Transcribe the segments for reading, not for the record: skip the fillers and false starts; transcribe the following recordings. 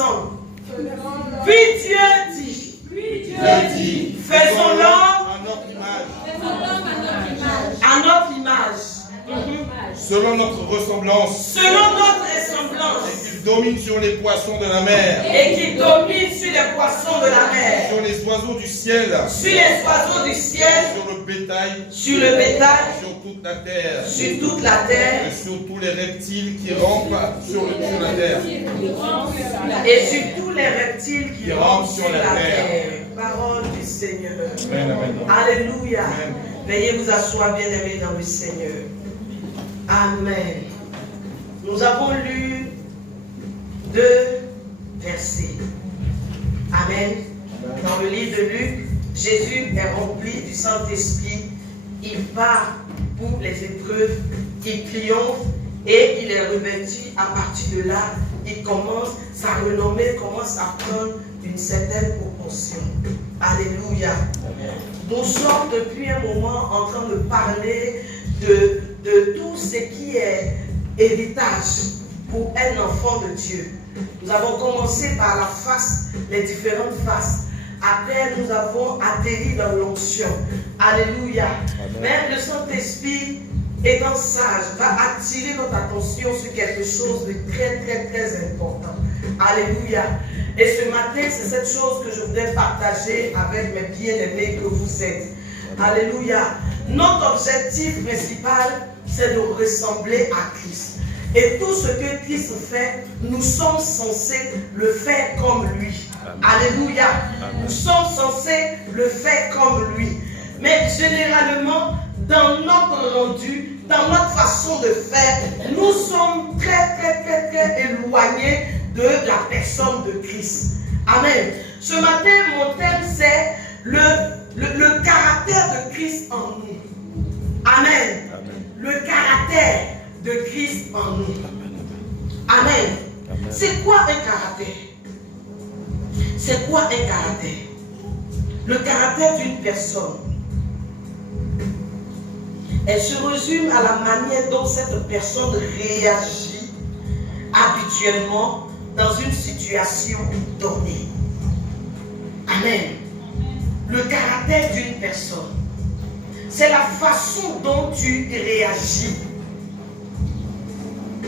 ensemble. Puis Dieu dit, faisons l'homme à notre image. Selon notre ressemblance. Et qu'il domine sur les poissons de la mer. Sur les oiseaux du ciel. Sur le bétail. Sur toute la terre. Et sur tous les reptiles qui rampent sur la terre. Sur la terre. Parole du Seigneur. Amen, amen. Alléluia. Amen. Veuillez vous asseoir, bien-aimés dans le Seigneur. Amen. Nous avons lu 2 versets. Amen. Dans le livre de Luc, Jésus est rempli du Saint-Esprit. Il part pour les épreuves. Il triomphe et il est revêtu. À partir de là, sa renommée commence à prendre une certaine proportion. Alléluia. Amen. Nous sommes depuis un moment en train de parler de tout ce qui est héritage pour un enfant de Dieu. Nous avons commencé par les différentes faces. Après, nous avons atterri dans l'onction. Alléluia. Mais le Saint-Esprit, étant sage, va attirer notre attention sur quelque chose de très, très, très important. Alléluia. Et ce matin, c'est cette chose que je voudrais partager avec mes bien-aimés que vous êtes. Alléluia. Notre objectif principal, c'est de ressembler à Christ. Et tout ce que Christ fait, nous sommes censés le faire comme lui. Alléluia. Nous sommes censés le faire comme lui. Mais généralement, dans notre rendu, dans notre façon de faire, nous sommes très, très, très, très éloignés de la personne de Christ. Amen. Ce matin, mon thème, c'est le caractère de Christ en nous. Amen. Le caractère de Christ en nous. Amen. C'est quoi un caractère? C'est quoi un caractère? Le caractère d'une personne, elle se résume à la manière dont cette personne réagit habituellement dans une situation donnée. Amen. Le caractère d'une personne, c'est la façon dont tu réagis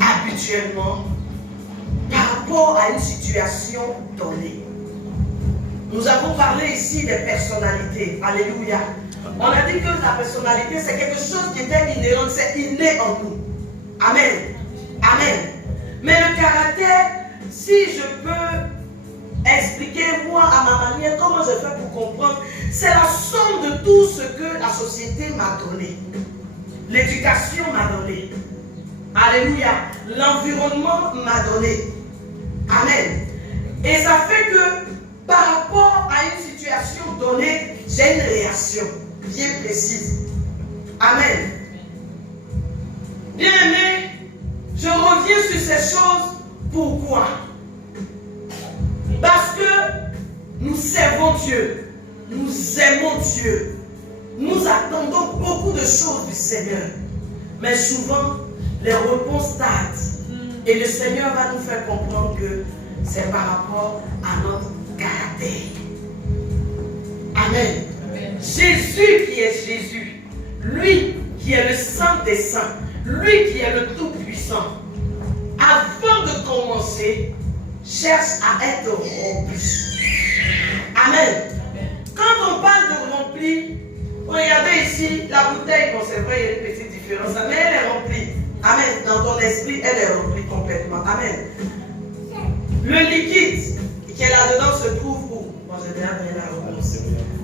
habituellement par rapport à une situation donnée. Nous avons parlé ici des personnalités. Alléluia. On a dit que la personnalité, c'est quelque chose qui était inhérent, c'est inné en nous. Amen. Amen. Mais le caractère, si je peux expliquer moi à ma manière comment je fais pour comprendre, c'est la somme de tout ce que la société m'a donné. L'éducation m'a donné. Alléluia. L'environnement m'a donné. Amen. Et ça fait que par rapport à une situation donnée, j'ai une réaction bien précise. Amen. Bien aimé, je reviens sur ces choses. Pourquoi? Parce que nous servons Dieu. Nous aimons Dieu. Nous attendons beaucoup de choses du Seigneur. Mais souvent, les réponses tardent. Et le Seigneur va nous faire comprendre que c'est par rapport à notre caractère. Amen. Amen. Jésus qui est Jésus, lui qui est le Saint des Saints, lui qui est le Tout-Puissant, avant de commencer, cherche à être rempli. Amen. Quand on parle de rempli, regardez ici, la bouteille, bon c'est vrai, il y a une petite différence, mais elle est remplie. Amen. Dans ton esprit, elle est remplie complètement. Amen. Le liquide qui est là-dedans se trouve où? Bon, j'ai déjà donné la réponse.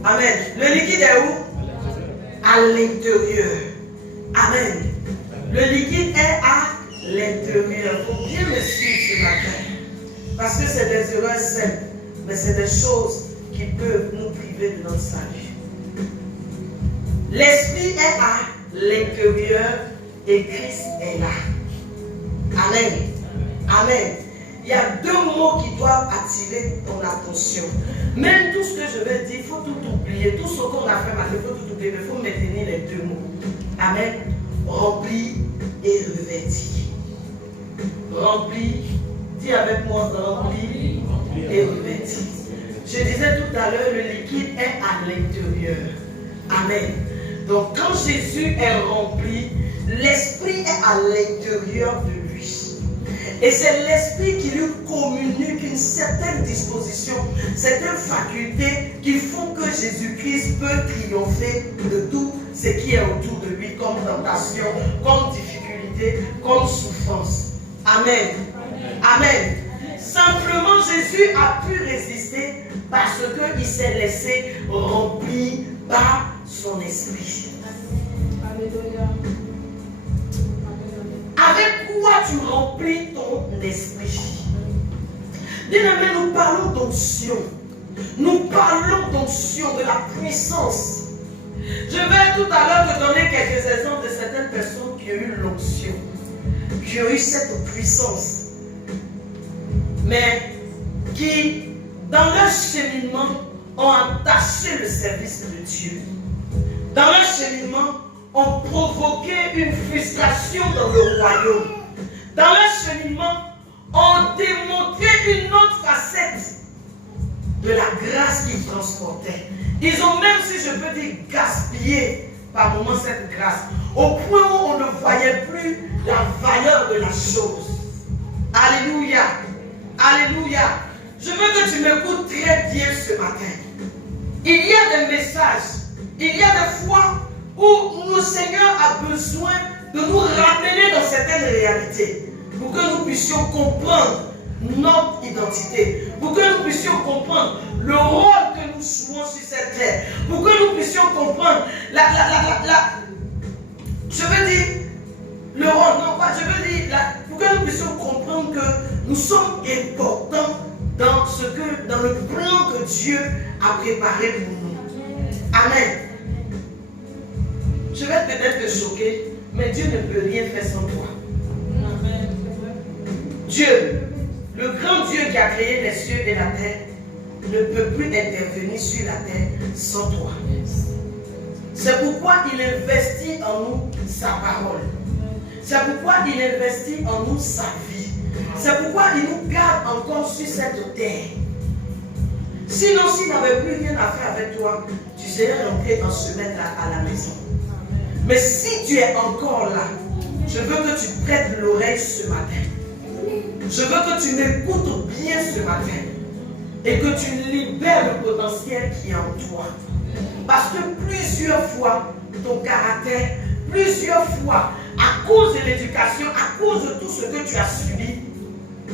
Amen. Le liquide est où? À l'intérieur. Amen. Le liquide est à l'intérieur. Il faut bien me suivre ce matin. Parce que c'est des erreurs simples, mais c'est des choses qui peuvent nous priver de notre salut. L'esprit est à l'intérieur et Christ est là. Amen. Amen. Il y a 2 mots qui doivent attirer ton attention. Même tout ce que je vais dire, il faut tout oublier. Tout ce qu'on a fait maintenant, il faut tout oublier. Mais il faut maintenir les 2 mots. Amen. Rempli et revêti. Rempli. Dis avec moi, rempli et revêtit. Je disais tout à l'heure, le liquide est à l'intérieur. Amen. Donc quand Jésus est rempli, l'Esprit est à l'intérieur de lui. Et c'est l'Esprit qui lui communique une certaine disposition, certaines facultés qui font que Jésus-Christ peut triompher de tout ce qui est autour de lui, comme tentation, comme difficulté, comme souffrance. Amen. Amen. Simplement, Jésus a pu résister parce qu'il s'est laissé remplir par son esprit. Avec quoi tu remplis ton esprit? Bien-aimé, nous parlons d'onction. Nous parlons d'onction, de la puissance. Je vais tout à l'heure te donner quelques exemples de certaines personnes qui ont eu l'onction, qui ont eu cette puissance, mais qui, dans leur cheminement, ont entaché le service de Dieu. Dans leur cheminement, ont provoqué une frustration dans le royaume. Dans leur cheminement, ont démontré une autre facette de la grâce qu'ils transportaient. Ils ont même, si je peux dire, gaspillé par moments cette grâce, au point où on ne voyait plus la valeur de la chose. Alléluia. Alléluia. Je veux que tu m'écoutes très bien ce matin. Il y a des messages, il y a des fois où le Seigneur a besoin de nous ramener dans certaines réalités pour que nous puissions comprendre notre identité, pour que nous puissions comprendre le rôle que nous jouons sur cette terre, pour que nous puissions comprendre je veux dire le rôle, non pas, je veux dire pour que nous puissions comprendre que nous sommes importants dans le plan que Dieu a préparé pour nous. Amen. Je vais peut-être te choquer, mais Dieu ne peut rien faire sans toi. Amen. Dieu, le grand Dieu qui a créé les cieux et la terre, ne peut plus intervenir sur la terre sans toi. C'est pourquoi il investit en nous sa parole. C'est pourquoi il investit en nous sa vie. C'est pourquoi il nous garde encore sur cette terre. Sinon, s'il n'avait plus rien à faire avec toi, tu serais rentré en semaine à la maison. Mais si tu es encore là, je veux que tu prêtes l'oreille ce matin. Je veux que tu m'écoutes bien ce matin. Et que tu libères le potentiel qui est en toi. Parce que plusieurs fois, ton caractère, plusieurs fois, à cause de l'éducation, à cause de tout ce que tu as subi,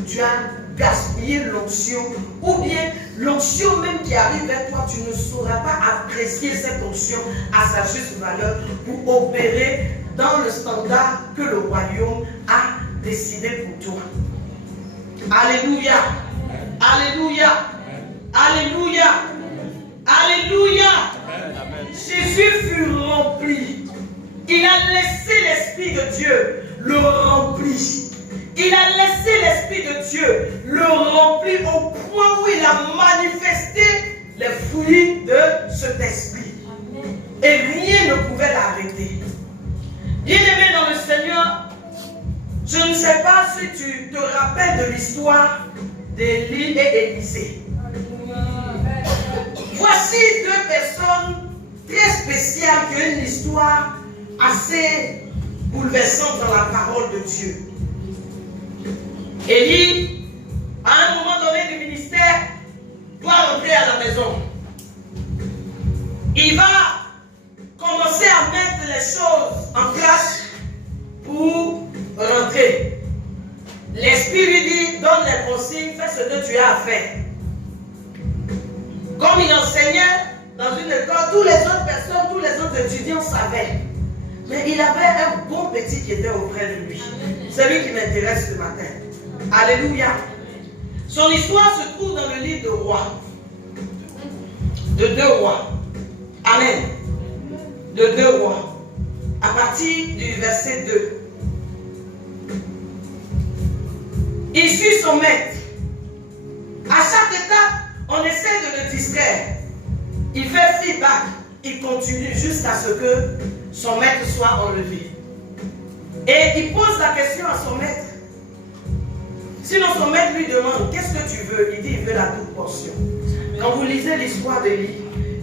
tu as gaspillé l'onction, ou bien l'onction même qui arrive vers toi, tu ne sauras pas apprécier cette onction à sa juste valeur pour opérer dans le standard que le royaume a décidé pour toi. Alléluia. Alléluia. Alléluia. Alléluia. Jésus fut rempli. Il a laissé l'Esprit de Dieu le remplir. Il a laissé l'Esprit de Dieu le remplir au point où il a manifesté les fruits de cet esprit. Et rien ne pouvait l'arrêter. Bien-aimé dans le Seigneur, je ne sais pas si tu te rappelles de l'histoire d'Élie et Élisée. Voici deux personnes très spéciales qui ont une histoire assez bouleversante dans la parole de Dieu. Élie, à un moment donné du ministère, doit rentrer à la maison. Il va commencer à mettre les choses en place pour rentrer. L'Esprit lui dit, donne les consignes, fais ce que tu as à faire. Comme il enseignait dans une école, toutes les autres personnes, tous les autres étudiants savaient. Mais il avait un bon petit qui était auprès de lui. C'est lui qui m'intéresse ce matin. Alléluia. Son histoire se trouve dans le livre de Rois. De 2 Rois. Amen. De 2 Rois. À partir du verset 2. Il suit son maître. À chaque étape, on essaie de le distraire. Il fait feedback. Il continue jusqu'à ce que son maître soit enlevé. Et il pose la question à son maître. Sinon, son maître lui demande, qu'est-ce que tu veux? Il dit, il veut la double portion. Quand vous lisez l'histoire d'Élie,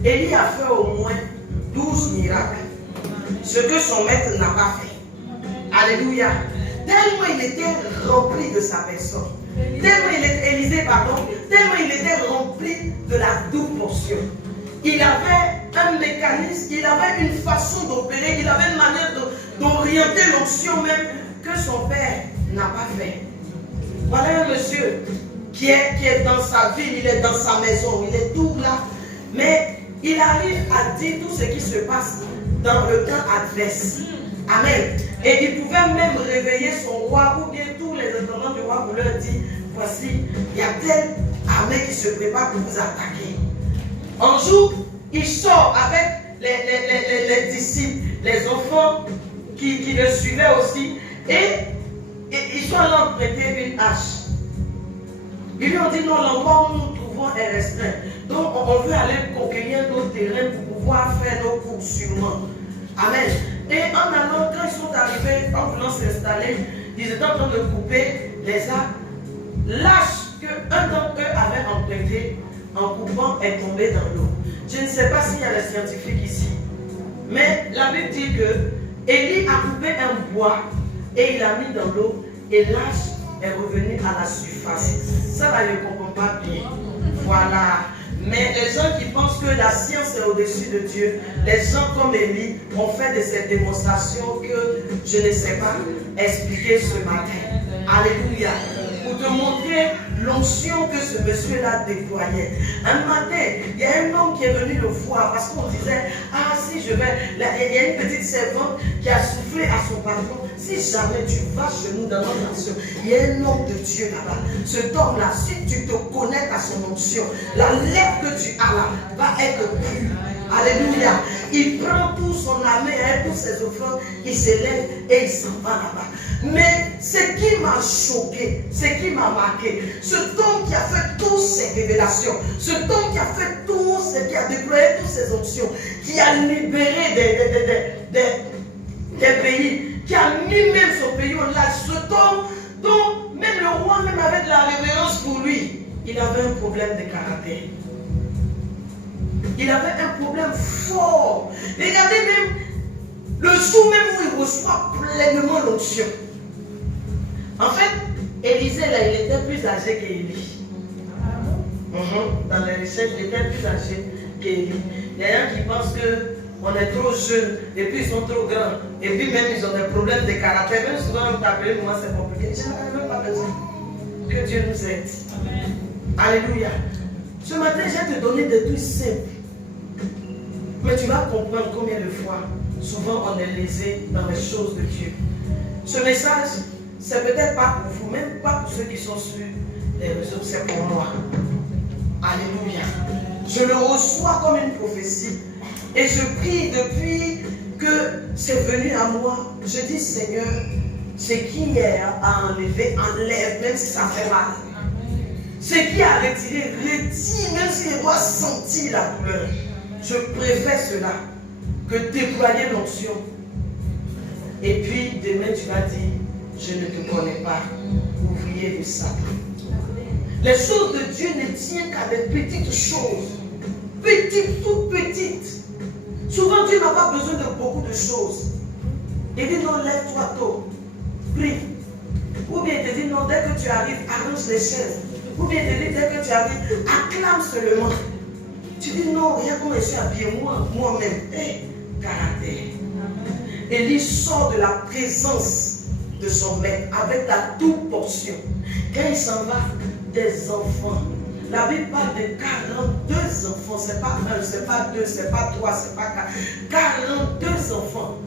Élie a fait au moins 12 miracles. Ce que son maître n'a pas fait. Alléluia. Tellement il était rempli de sa personne. Tellement il était, Élisée, pardon, tellement il était rempli de la double portion. Il avait un mécanisme, il avait une façon d'opérer, il avait une manière d'orienter l'onction même que son père n'a pas fait. Voilà un monsieur qui est dans sa ville, il est dans sa maison, il est tout là. Mais il arrive à dire tout ce qui se passe dans le temps adverse. Amen. Et il pouvait même réveiller son roi ou bien tous les intendants du roi pour leur dire, voici, il y a telle armée qui se prépare pour vous attaquer. Un jour, il sort avec les disciples, les enfants qui le suivaient aussi, et ils sont allés emprunter une hache. Ils lui ont dit, non, l'endroit où nous trouvons est restreint. Donc, on veut aller conquérir nos terrains pour pouvoir faire nos courses sûrement. Amen. Et en allant, quand ils sont arrivés, en voulant s'installer, ils étaient en train de couper les arbres. L'âge qu'un d'entre eux avait emprunté en coupant est tombé dans l'eau. Je ne sais pas s'il y a des scientifiques ici, mais la Bible dit que Élie a coupé un bois et il l'a mis dans l'eau et l'âge est revenu à la surface. Ça, là, je ne comprends pas bien. Voilà. Mais les gens qui pensent que la science est au-dessus de Dieu, les gens comme Élie ont fait de cette démonstration que je ne sais pas expliquer ce matin. Alléluia. Pour te montrer l'onction que ce monsieur-là déployait. Un matin, il y a un homme qui est venu le voir parce qu'on disait, ah si je vais, il y a une petite servante qui a soufflé à son patron, si jamais tu vas chez nous dans notre nation, il y a un homme de Dieu là-bas. Cet homme-là, si tu te connectes à son onction, la lettre que tu as là va être pure. Alléluia. Il prend tout son armée, tous ses offrandes, il s'élève et il s'en va là-bas. Mais ce qui m'a choqué, ce qui m'a marqué, cet homme qui a fait toutes ces révélations, cet homme qui a fait tout ce qui a déployé toutes ces options, qui a libéré des pays, qui a mis même son pays au large, cet homme dont même le roi même avait de la révérence pour lui, il avait un problème de caractère. Il avait un problème fort. Regardez même, le jour même où il reçoit pleinement l'onction. En fait, Élisée, là, il était plus âgé qu'Élie. Dans les recherches, il était plus âgé qu'Élie. Il y a gens qui pensent qu'on est trop jeune, et puis ils sont trop grands, et puis même ils ont des problèmes de caractère. Même souvent, on t'appelle, moi c'est compliqué. Je n'avais même pas besoin. Que Dieu nous aide. Alléluia. Ce matin, je vais te donner des trucs simples. Mais tu vas comprendre combien de fois, souvent on est lésé dans les choses de Dieu. Ce message, c'est peut-être pas pour vous, même pas pour ceux qui sont sur les réseaux, c'est pour moi. Alléluia. Je le reçois comme une prophétie. Et je prie depuis que c'est venu à moi. Je dis, Seigneur, ce qui est à enlever, enlève, même si ça fait mal. Ce qui a retiré, retire, même si je dois sentir la douleur. Je préfère cela que déployer l'onction. Et puis demain tu vas dire, je ne te connais pas, ouvrier de Satan. Les choses de Dieu ne tiennent qu'à des petites choses. Petites, toutes petites. Souvent Dieu n'a pas besoin de beaucoup de choses. Il dit non, lève-toi tôt, prie. Ou bien il te dit non, dès que tu arrives, arrange les chaises. Ou bien il te dit dès que tu arrives, acclame seulement. Tu dis non, regarde comment je suis habillé moi-même. Caractère. Élie sort de la présence de son maître avec la double portion. Quand il s'en va, des enfants. La Bible parle de 42 enfants. C'est pas un, c'est pas deux, c'est pas trois, c'est pas quatre. 42 enfants.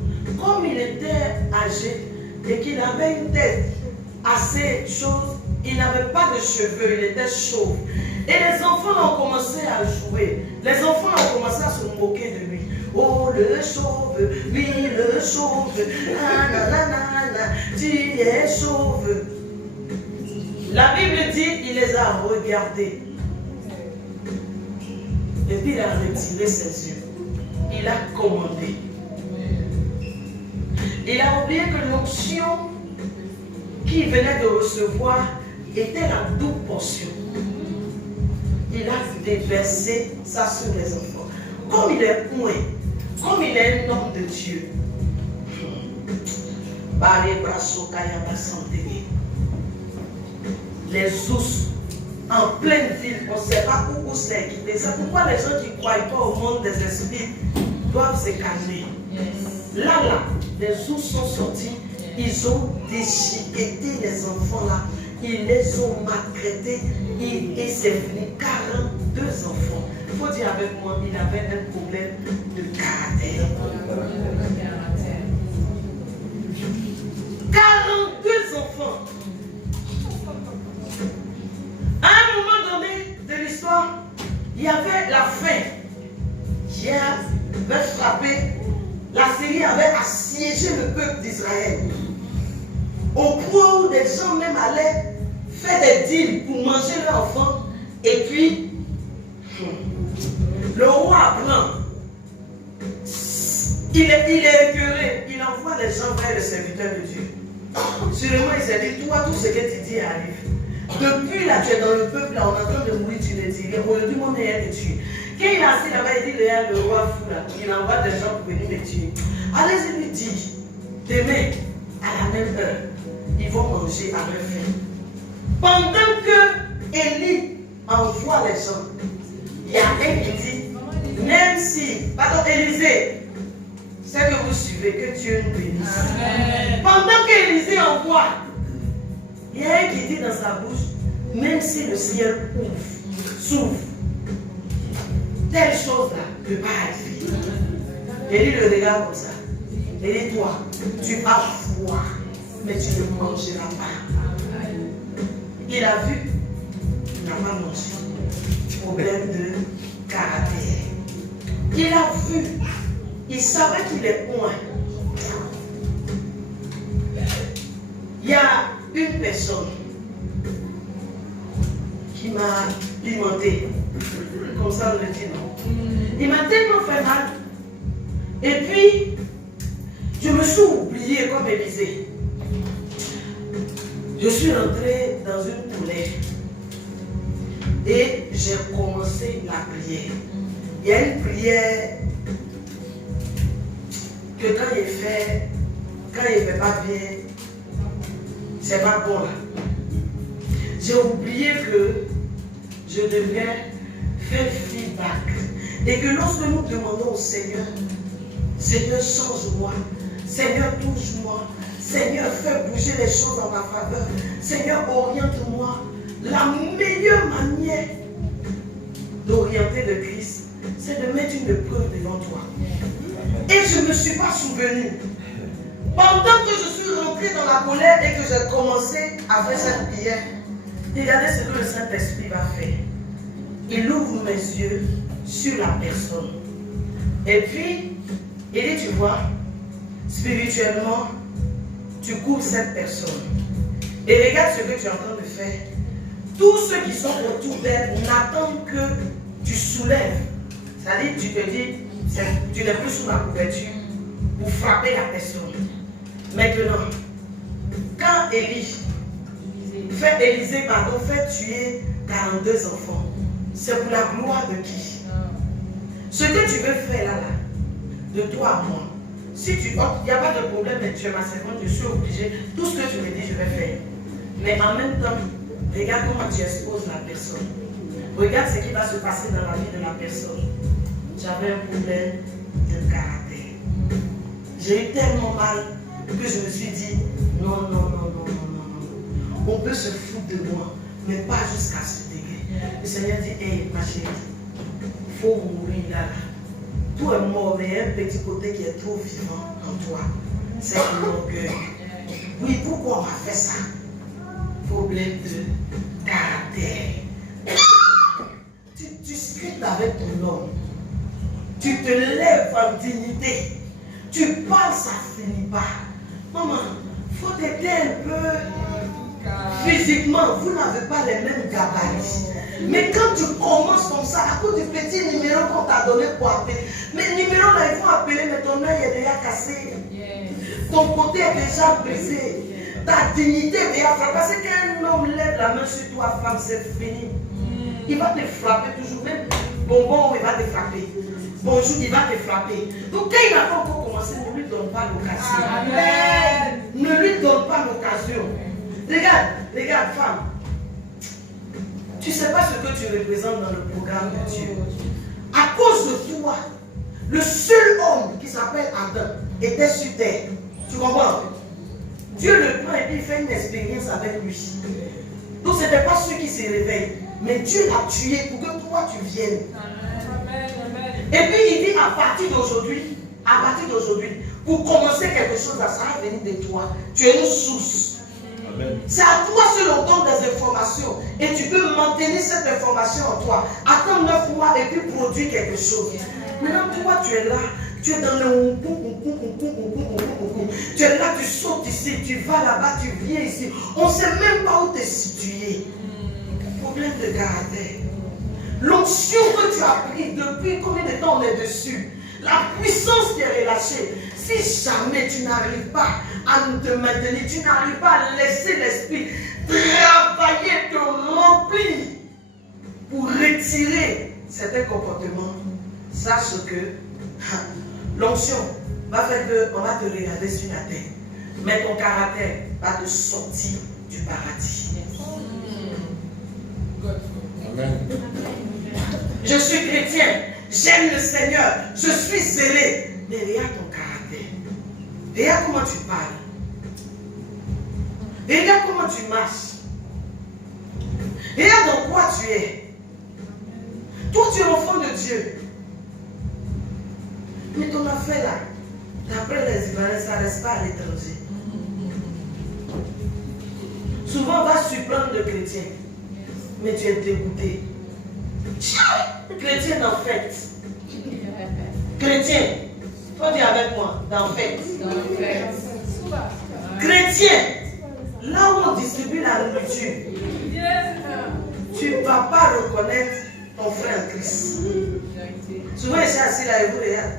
Comme il était âgé et qu'il avait une tête assez chaude, il n'avait pas de cheveux, il était chauve. Et les enfants ont commencé à jouer. Les enfants ont commencé à se moquer de lui. Oh, le chauve, oui, le chauve, tu es chauve. La Bible dit, il les a regardés. Et puis il a retiré ses yeux. Il a commandé. Il a oublié que l'onction qu'il venait de recevoir était la double portion. Il a déversé ça sur les enfants. Comme il est point, comme il est un homme de Dieu. Les ours en pleine ville, on ne sait pas où c'est quitté. C'est pourquoi les gens qui ne croient pas au monde des esprits doivent se calmer. Là, les ours sont sortis, ils ont déchiqueté les enfants là, ils les ont maltraités, et c'est fini. 42 enfants. Il faut dire avec moi, il avait un problème de caractère. 42 enfants. À un moment donné de l'histoire, il y avait la faim qui avait frappé. La Syrie avait assiégé le peuple d'Israël. Au point où des gens même allaient faire des deals pour manger leurs enfants. Et puis, le roi apprend. Il est écœuré. Il envoie des gens vers le serviteur de Dieu. Sûrement, il s'est dit, toi, tout ce que tu dis arrive. Depuis là, tu es dans le peuple, là, on est en train de mourir, tu le dis. Aujourd'hui, mon meilleur est tué. Quand il a assis là-bas, il dit, le roi fou là, il envoie des gens pour venir me tuer. Allez-y lui dire, demain, à la même heure, ils vont manger à leur faim. Pendant que Élie envoie les gens, il y a un qui dit, même si, pardon, Élisée, c'est que vous suivez, que Dieu nous bénisse. Amen. Pendant qu'Élisée envoie, il y a un qui dit dans sa bouche, même si le ciel s'ouvre, telle chose-là ne peut pas arriver. Élie le regarde comme ça. Et dit, toi, tu as foi, mais tu ne mangeras pas. Il a vu, il n'a pas mangé. Problème de caractère. Il a vu, il savait qu'il est point. Il y a une personne qui m'a pimenté. Comme ça, on le dit non. Il m'a tellement fait mal. Et puis, je me suis oublié comme Élisée. Je suis rentré dans une tournée. Et j'ai commencé la prière. Il y a une prière que quand il fait pas bien, c'est pas bon là. J'ai oublié que je devais faire feedback. Et que lorsque nous demandons au Seigneur, Seigneur, change-moi, Seigneur, touche-moi, Seigneur, fais bouger les choses en ma faveur, Seigneur, oriente-moi. La meilleure manière d'orienter le Christ, c'est de mettre une épreuve devant toi. Et je ne me suis pas souvenu. Pendant que je suis rentré dans la colère et que j'ai commencé à faire cette prière, regardez ce que le Saint-Esprit va faire. Il ouvre mes yeux sur la personne. Et puis, il dit, tu vois, spirituellement, tu couvres cette personne. Et regarde ce que tu es en train de faire. Tous ceux qui sont autour d'elle n'attendent que tu soulèves. C'est-à-dire, tu te dis, tu n'es plus sous la couverture pour frapper la personne. Maintenant, quand Élisée fait tuer 42 enfants, c'est pour la gloire de qui? Ce que tu veux faire là, de toi à moi, si tu il n'y a pas de problème, mais tu es ma servante, je suis obligé, tout ce que tu me dis, je vais faire. Mais en même temps, regarde comment tu exposes la personne. Regarde ce qui va se passer dans la vie de la personne. J'avais un problème de caractère. J'ai eu tellement mal que je me suis dit, non. On peut se foutre de moi, mais pas jusqu'à ce degré. Le Seigneur dit, hé, ma chérie, il faut mourir là. Tout est mort, mais il y a un petit côté qui est trop vivant en toi. C'est l'orgueil. Oui, pourquoi on m'a fait ça? Problème de caractère. Tu scriptes avec ton homme. Tu te lèves en dignité. Tu parles, ça ne finit pas. Maman, il faut t'aider un peu. Physiquement, vous n'avez pas les mêmes gabarits. Mais quand tu commences comme ça, à cause du petit numéro qu'on t'a donné pour appeler, mais le numéro là, ils vont appeler, mais ton œil est déjà cassé. Ton côté est déjà brisé. ta dignité vient frapper. Parce qu'un homme lève la main sur toi, femme, c'est fini. Il va te frapper toujours, même bonbon, il va te frapper. Bonjour, il va te frapper. Donc quand il n'a pas encore commencé, ne lui donne pas l'occasion. Amen. Ne lui donne pas l'occasion. Regarde, femme. Tu ne sais pas ce que tu représentes dans le programme de Dieu. À cause de toi, le seul homme qui s'appelle Adam était sur terre. Tu comprends? Dieu le prend et puis il fait une expérience avec lui. Donc ce n'était pas ceux qui se réveillent. Mais Dieu l'a tué pour que toi tu viennes. Et puis il dit à partir d'aujourd'hui, pour commencer quelque chose, ça va venir de toi. Tu es une source. C'est à toi seul on donne des informations. Et tu peux maintenir cette information en toi. Attends 9 mois et puis produire quelque chose. Maintenant toi tu es là. Tu es dans le tu es là, tu sautes ici, tu vas là-bas, tu viens ici. On ne sait même pas où tu es situé. Problème de caractère. L'onction que tu as pris, depuis combien de temps on est dessus? La puissance qui est relâchée. Si jamais tu n'arrives pas à te maintenir, tu n'arrives pas à laisser l'esprit travailler, te remplir pour retirer certains comportements, sache que l'onction va faire qu'on va te regarder sur la terre. Mais ton caractère va te sortir du paradis. Amen. Je suis chrétien, j'aime le Seigneur, je suis zélé. Mais regarde ton caractère. Regarde comment tu parles. Regarde comment tu marches. Regarde dans quoi tu es. Toi, tu es enfant de Dieu. Mais ton affaire là, d'après les Ivoiriens, ça ne reste pas à l'étranger. Souvent, on va surprendre le chrétien. Mais tu es dégoûté. Chrétien en fait. Chrétien. Toi, dis avec moi, dans fait. Chrétien. Là où on distribue la nourriture, tu ne vas pas reconnaître ton frère en Christ. Souvent, il est assis là et vous regardez.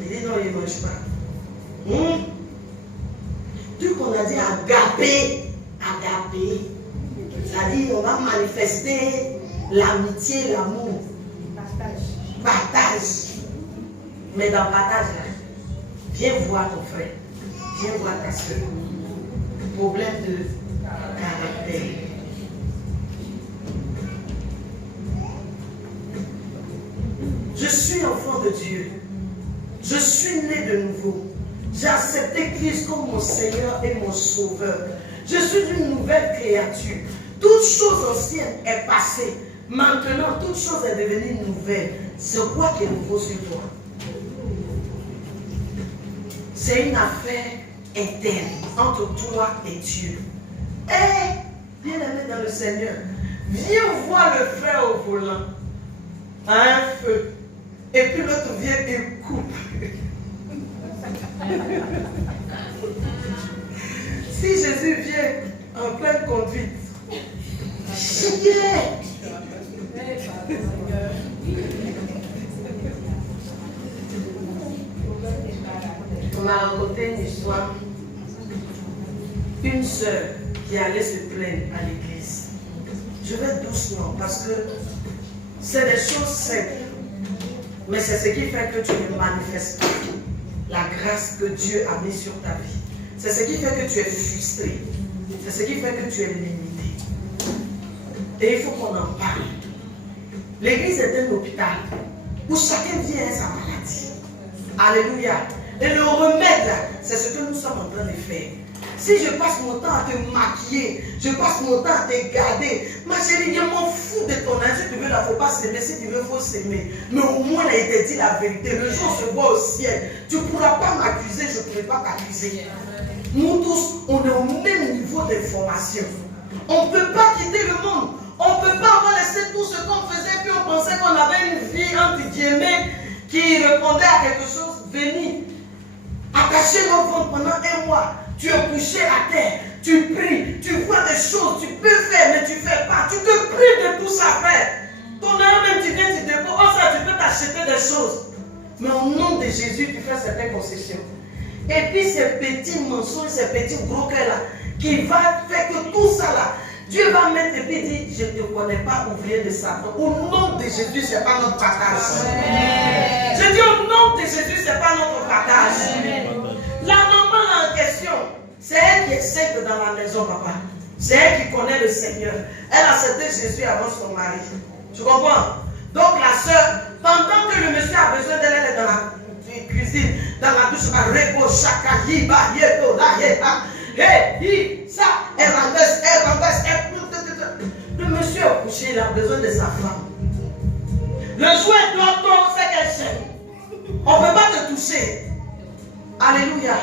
Il dit non, il ne mange pas. Tout qu'on a dit agapé. C'est-à-dire, on va manifester l'amitié, l'amour. Partage. Mais dans le partage, là, viens voir ton frère. Viens voir ta soeur. Problème de caractère. Je suis enfant de Dieu. Je suis né de nouveau. J'ai accepté Christ comme mon Seigneur et mon Sauveur. Je suis une nouvelle créature. Toute chose ancienne est passée. Maintenant, toute chose est devenue nouvelle. C'est quoi qui est nouveau sur toi? C'est une affaire interne entre toi et Dieu. Et, bien aimé dans le Seigneur, viens voir le frère au volant à un feu. Et puis l'autre vient et coupe. Si Jésus vient en pleine conduite, chier. On m'a raconté une histoire. Une sœur qui allait se plaindre à l'église. Je vais doucement parce que c'est des choses simples. Mais c'est ce qui fait que tu ne manifestes pas la grâce que Dieu a mise sur ta vie. C'est ce qui fait que tu es frustré. C'est ce qui fait que tu es limité. Et il faut qu'on en parle. L'église est un hôpital où chacun vient à sa maladie. Alléluia. Et le remède, c'est ce que nous sommes en train de faire. Si je passe mon temps à te maquiller, je passe mon temps à te garder, ma chérie, je m'en fous de ton âge. Si tu veux, il ne faut pas s'aimer. Si tu veux, il faut s'aimer. Mais au moins, il a été dit la vérité. Le jour où on se voit au ciel, tu ne pourras pas m'accuser, je ne pourrai pas t'accuser. Nous tous, on est au même niveau d'information. On ne peut pas quitter le monde. On ne peut pas avoir laissé tout ce qu'on faisait, puis on pensait qu'on avait une vie, entre guillemets, qui répondait à quelque chose. Venez, attacher nos ventres pendant un mois. Tu es couché à terre, tu pries, tu vois des choses, tu peux faire, mais tu ne fais pas. Tu te prives de tout ça faire. Ton âme même, tu viens, tu déposes. Oh, ça, tu peux t'acheter des choses. Mais au nom de Jésus, tu fais certaines concessions. Et puis ces petits mensonges, ces petits gros cœurs là, qui va faire que tout ça là, Dieu va mettre et puis dire, je ne te connais pas, ouvrier de Satan. Au nom de Jésus, ce n'est pas notre partage. Amen. Je dis au nom de Jésus, ce n'est pas notre partage. Amen. La maman en question, c'est elle qui est sainte dans la maison, papa. C'est elle qui connaît le Seigneur. Elle a accepté Jésus avant son mari. Tu comprends? Donc la soeur, pendant que le monsieur a besoin d'elle, elle est dans la cuisine, dans la douche, elle renverse, le monsieur est couché, il a besoin de sa femme. Le jouet d'auto, c'est qu'elle s'aime. On ne peut pas te toucher. Alléluia.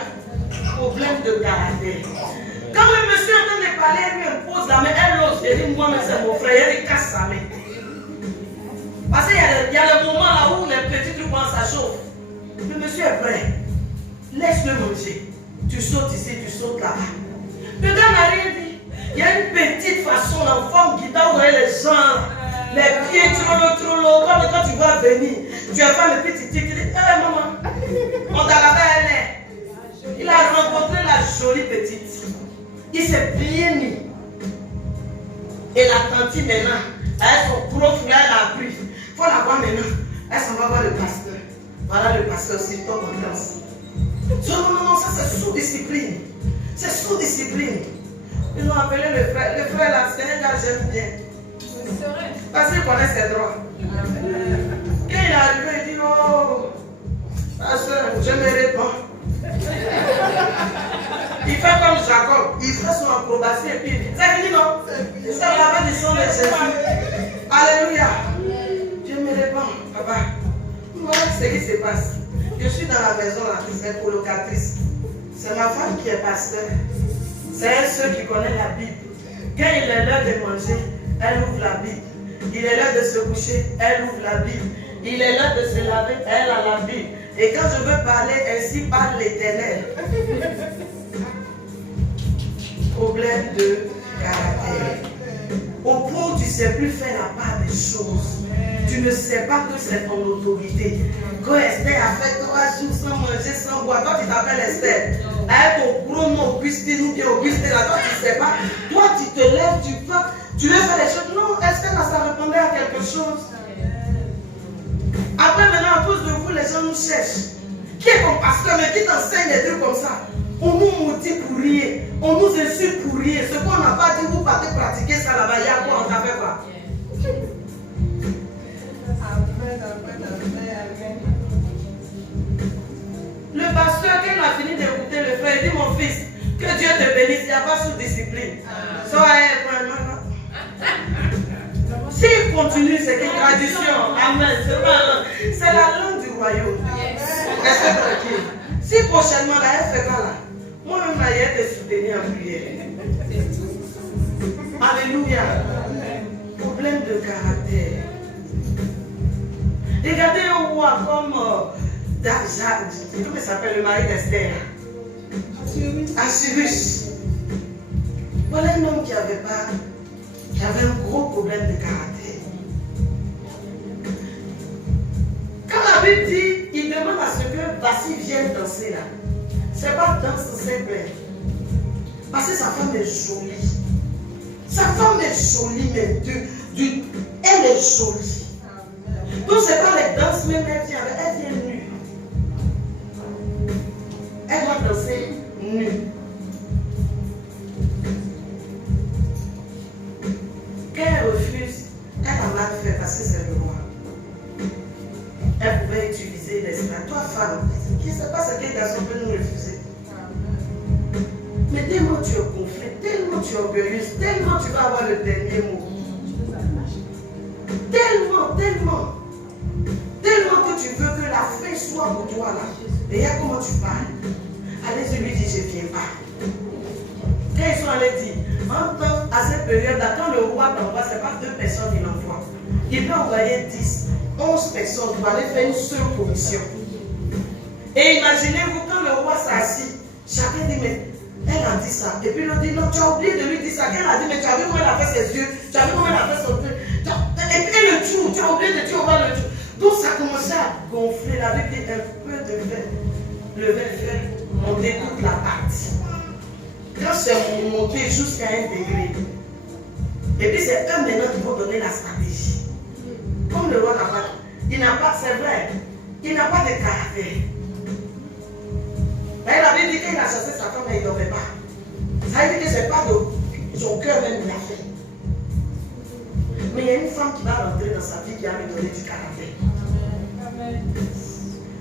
Problème de caractère. Quand le monsieur est en train de parler, elle lui impose la main, elle ose, elle dit, moi, mais c'est mon frère, elle casse sa main. Parce qu'il y a le moment là où les petits trucs ça chauffe. Le monsieur est prêt. Laisse-le manger. Tu sautes ici, tu sautes là-bas. Le gars n'a rien dit. Il y a une petite façon, la forme qui t'a ouvert les jambes, les pieds, trop lourd. Quand tu vas venir, tu vas faire le petit tic, tu dis, hé maman, on t'a lavé elle est. Il a rencontré la jolie petite. Il s'est bien mis. Et la tante maintenant, avec son prof, là, elle a appris. Il faut la voir maintenant. Elle s'en va voir le pasteur. Voilà le pasteur, c'est toi en classe. Non, ça c'est sous discipline. C'est sous discipline. Ils ont appelé le frère. Le frère là, c'est un gars que j'aime bien. Parce qu'il connaît ses droits. Quand il est arrivé, il dit, oh, pasteur, je me réponds. Il fait comme Jacob. Il fait son approbation et puis il dit, c'est fini non? C'est la main du sang de Jésus. Alléluia. Je me réponds, papa. Voilà ce qui se passe. Je suis dans la maison là, c'est colocatrice. C'est ma femme qui est pasteur. C'est elle seule qui connaît la Bible. Quand il est l'heure de manger, elle ouvre la Bible. Il est l'heure de se coucher, elle ouvre la Bible. Il est l'heure de se laver, elle a la Bible. Et quand je veux parler, ainsi parle l'Éternel. Problème de caractère. Au point où tu ne sais plus faire la part des choses. Tu ne sais pas que c'est ton autorité. Quand Esther a fait 3 jours sans manger, sans boire, toi tu t'appelles Esther. Avec ton gros nom Augustine ou bien Augustine, là, toi tu ne sais pas. Toi tu te lèves, tu veux faire les choses. Non, Esther, ça répondait à quelque chose. Après maintenant, à cause de vous, les gens nous cherchent. Qui est ton pasteur, mais qui t'enseigne des trucs comme ça? On nous maudit pour rien. On nous insulte pour rien. Ce qu'on n'a pas dit, vous partez pratiquer ça là-bas. Il y a quoi? On t'a fait quoi? Le pasteur, quand il a fini d'écouter le frère, il dit, mon fils, que Dieu te bénisse, il n'y a pas sous discipline. S'il continue, c'est une tradition. Amen. C'est la langue du royaume. Restez tranquille. Si prochainement, là, elle fait quoi là? Moi-même, là, il te soutenir en prière. Alléluia. Problème de caractère. Regardez un roi comme comment il s'appelle le mari d'Esther? Assyrus. Voilà un homme qui avait un gros problème de caractère. Quand la Bible dit, il demande à ce que Vassi vienne danser là. C'est pas danse simple. Parce que sa femme est jolie. Sa femme est jolie, mais elle est jolie. Donc c'est pas les danses, même elle vient nue. Elle doit danser nue. Quand elle refuse, elle a mal fait parce que c'est le roi. Elle pouvait utiliser l'esclave. Toi, femme, qui ne sait pas ce qu'un garçon peut nous refuser. Mais tellement tu es gonflée, tellement tu es orgueilleuse, tellement tu vas avoir le dernier mot. Tellement que tu veux que la fin soit pour toi là. Et regarde comment tu parles. Allez, je lui dis, je ne viens pas. Quand ils sont allés dire, en temps, à cette période, quand le roi t'envoie, ce n'est pas 2 personnes qu'il envoie. Il peut envoyer 10, 11 personnes pour aller faire une seule commission. Et imaginez-vous, quand le roi s'assit, chacun dit, mais elle a dit ça. Et puis l'autre dit, non, tu as oublié de lui dire ça. Elle a dit, mais tu as vu comment elle a fait ses yeux, tu as vu comment elle a fait son truc. Et puis le tout, tu as oublié de dire, on va le tout. Donc ça commençait à gonfler avec un peu de vin. Le vin fait monter toute la partie. Quand quand c'est monté jusqu'à un degré, et puis c'est eux maintenant qui vont donner la stratégie. Comme le roi n'a pas, il n'a pas, c'est vrai, il n'a pas de caractère. Mais la Bible dit qu'il a chassé sa femme et il ne dormait pas. Ça veut dire que ce n'est pas de son cœur même qu'il a fait. Mais il y a une femme qui va rentrer dans sa vie qui va lui donner du caractère.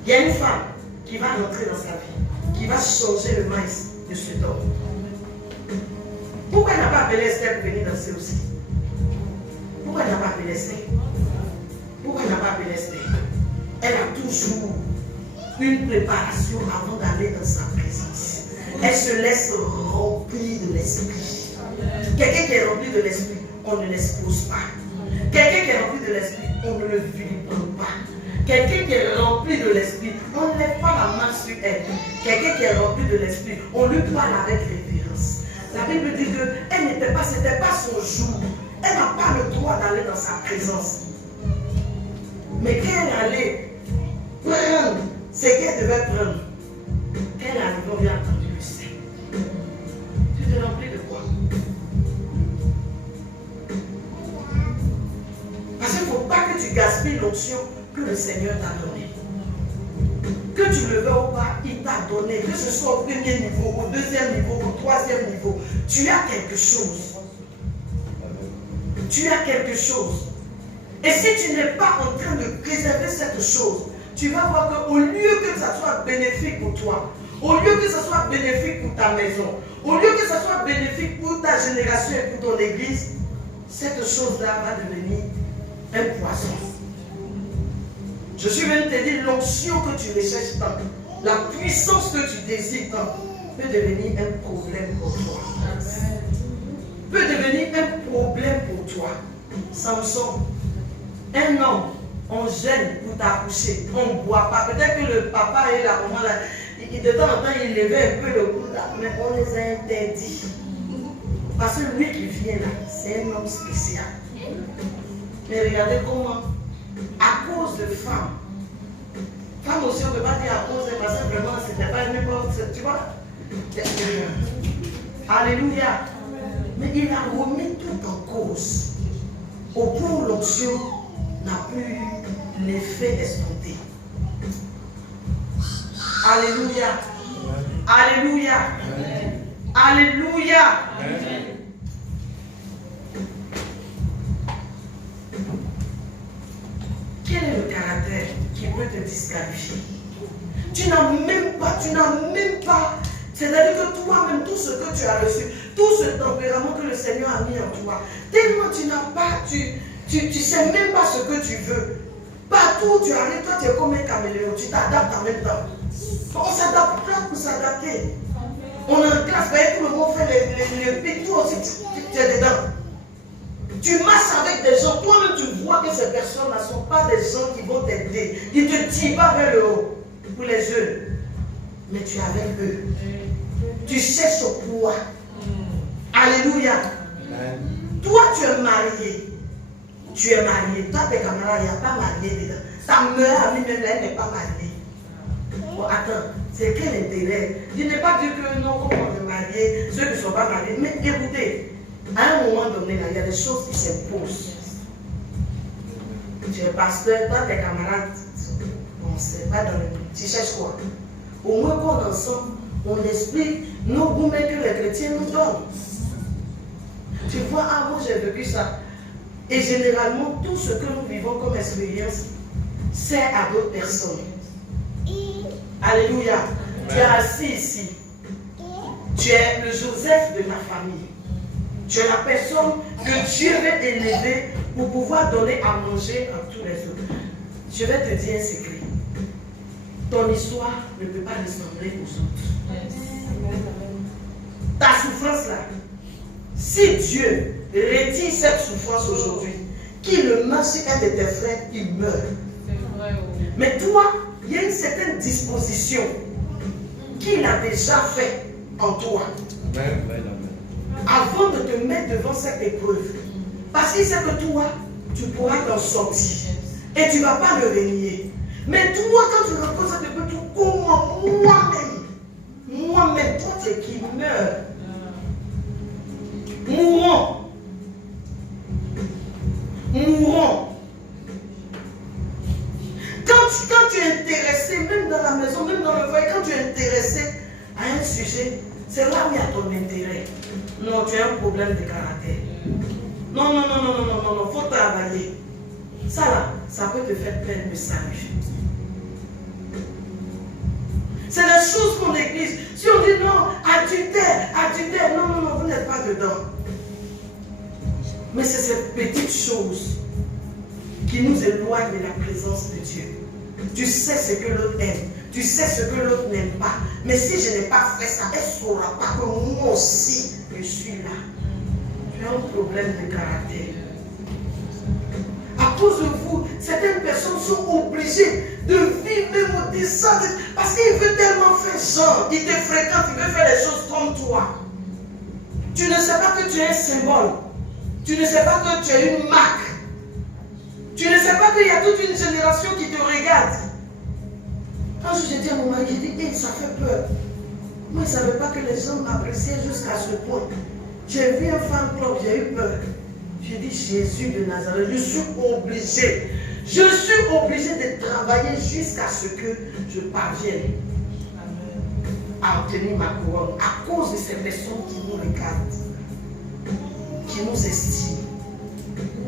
Il y a une femme qui va rentrer dans sa vie, qui va changer le maïs de cet homme. Pourquoi elle n'a pas appelé Esther pour venir danser aussi? Pourquoi elle n'a pas appelé Esther? Pourquoi elle n'a pas appelé Esther? Elle a toujours une préparation avant d'aller dans sa présence. Elle se laisse remplir de l'esprit. Quelqu'un qui est rempli de l'esprit, on ne l'expose pas. Quelqu'un qui est rempli de l'esprit, on ne le vilipende pas. Quelqu'un qui est rempli de l'esprit, on ne lève pas la main sur elle. Quelqu'un qui est rempli de l'esprit, on lui parle avec révérence. La Bible dit qu'elle n'était pas, c'était pas son jour. Elle n'a pas le droit d'aller dans sa présence. Mais quand elle allait prendre ce qu'elle devait prendre, quand elle arrive, on lui a entendu le sein. Tu te remplis de quoi? Parce qu'il ne faut pas que tu gaspilles l'onction que le Seigneur t'a donné. Que tu le veux ou pas, il t'a donné. Que ce soit au premier niveau, au deuxième niveau, au troisième niveau. Tu as quelque chose. Tu as quelque chose. Et si tu n'es pas en train de préserver cette chose, tu vas voir qu'au lieu que ça soit bénéfique pour toi, au lieu que ça soit bénéfique pour ta maison, au lieu que ça soit bénéfique pour ta génération et pour ton église, cette chose-là va devenir un poison. Je suis venu te dire, l'onction que tu recherches tant, la puissance que tu désires tant, peut devenir un problème pour toi. Peut devenir un problème pour toi. Samson, un homme, on gêne pour t'accoucher, on ne boit pas. Peut-être que le papa et la maman, là, de temps en temps, il levait un peu le cou, mais on les a interdits. Parce que lui qui vient là, c'est un homme spécial. Mais regardez comment, à cause de femmes, femme aussi, on ne peut pas dire à cause de parce que vraiment, ce n'était pas n'importe, tu vois. Alléluia. Mais il a remis tout en cause. Au point où l'onction n'a plus eu l'effet escompté. Alléluia. Alléluia. Alléluia. Quel est le caractère qui peut te disqualifier? Tu n'as même pas, c'est-à-dire que toi-même, tout ce que tu as reçu, tout ce tempérament que le Seigneur a mis en toi, tellement tu n'as pas, tu sais même pas ce que tu veux. Partout où tu arrives, toi tu es comme un caméléon, tu t'adaptes en même temps. On s'adapte pas pour s'adapter. On est en classe, tout le monde fait les pics, toi aussi tu es dedans. Tu marches avec des gens, toi-même tu vois que ces personnes ne sont pas des gens qui vont t'aider. Ils ne te tirent pas vers le haut pour les jeunes, mais tu es avec eux. Tu cherches au poids. Alléluia. Toi tu es marié. Tu es marié. Toi tes camarades, il n'y a pas marié dedans. Ta mère elle-même, elle n'est pas mariée. Bon, attends, c'est quel intérêt? Je n'ai pas dit que non, comment on est marié, ceux qui ne sont pas mariés. Mais écoutez, à un moment donné, là, il y a des choses qui s'imposent. Tu es pasteur, toi tes camarades, bon, c'est pas dans le but. Tu cherches quoi? Au moins qu'on ensemble, on explique nos goûts que les chrétiens nous donnent. Tu vois, ah moi j'ai vécu ça. Et généralement, tout ce que nous vivons comme expérience sert à d'autres personnes. Alléluia. Tu es assis ici. Tu es le Joseph de ma famille. Tu es la personne que Dieu veut élever pour pouvoir donner à manger à tous les autres. Je vais te dire un secret. Ton histoire ne peut pas ressembler aux autres. Ta souffrance là, si Dieu retire cette souffrance aujourd'hui, qu'il le met sur un de tes frères, il meurt. Mais toi, il y a une certaine disposition qu'il a déjà fait en toi. Avant de te mettre devant cette épreuve. Parce qu'il sait que toi, tu pourras t'en sortir. Et tu ne vas pas le renier. Mais toi, quand tu rencontres cette épreuve, tu comment moi-même, toi, tu es qui meurt. Mourons. Mourons. Quand tu es intéressé, même dans la maison, même dans le foyer, quand tu es intéressé à un sujet, c'est là où il y a ton intérêt. Non, tu as un problème de caractère. Non, faut travailler. Ça là, ça peut te faire plein de salut. C'est les choses qu'on néglige. Si on dit non, adultère, non, vous n'êtes pas dedans. Mais c'est ces petites choses qui nous éloignent de la présence de Dieu. Tu sais ce que l'autre aime, tu sais ce que l'autre n'aime pas. Mais si je n'ai pas fait ça, elle ne saura pas que moi aussi, je suis là. Tu as un problème de caractère. À cause de vous, certaines personnes sont obligées de vivre même au-dessus parce qu'il veut tellement faire genre, il te fréquente, il veut faire les choses comme toi. Tu ne sais pas que tu es un symbole. Tu ne sais pas que tu es une marque. Tu ne sais pas qu'il y a toute une génération qui te regarde. Quand je dis à mon mari, je dis, hey, ça fait peur. Moi, je ne savais pas que les gens m'appréciaient jusqu'à ce point. J'ai vu un fan club, j'ai eu peur. J'ai dit, Jésus de Nazareth, je suis obligé. Je suis obligé de travailler jusqu'à ce que je parvienne à obtenir ma couronne. À cause de ces personnes qui nous regardent, qui nous estiment,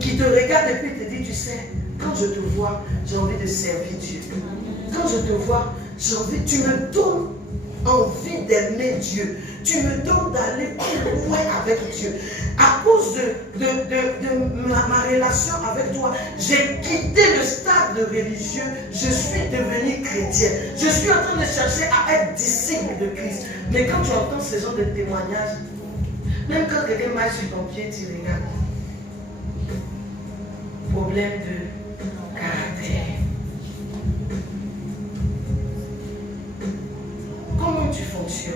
qui te regardent et puis te disent, tu sais, quand je te vois, j'ai envie de servir Dieu. Quand je te vois, j'ai envie, tu me donnes envie d'aimer Dieu. Tu me donnes d'aller plus loin avec Dieu. À cause de ma relation avec toi, j'ai quitté le stade de religieux. Je suis devenu chrétien. Je suis en train de chercher à être disciple de Christ. Mais quand tu entends ce genre de témoignages, même quand quelqu'un marche sur ton pied, tu regardes. Problème de caractère. Comment tu fonctionnes?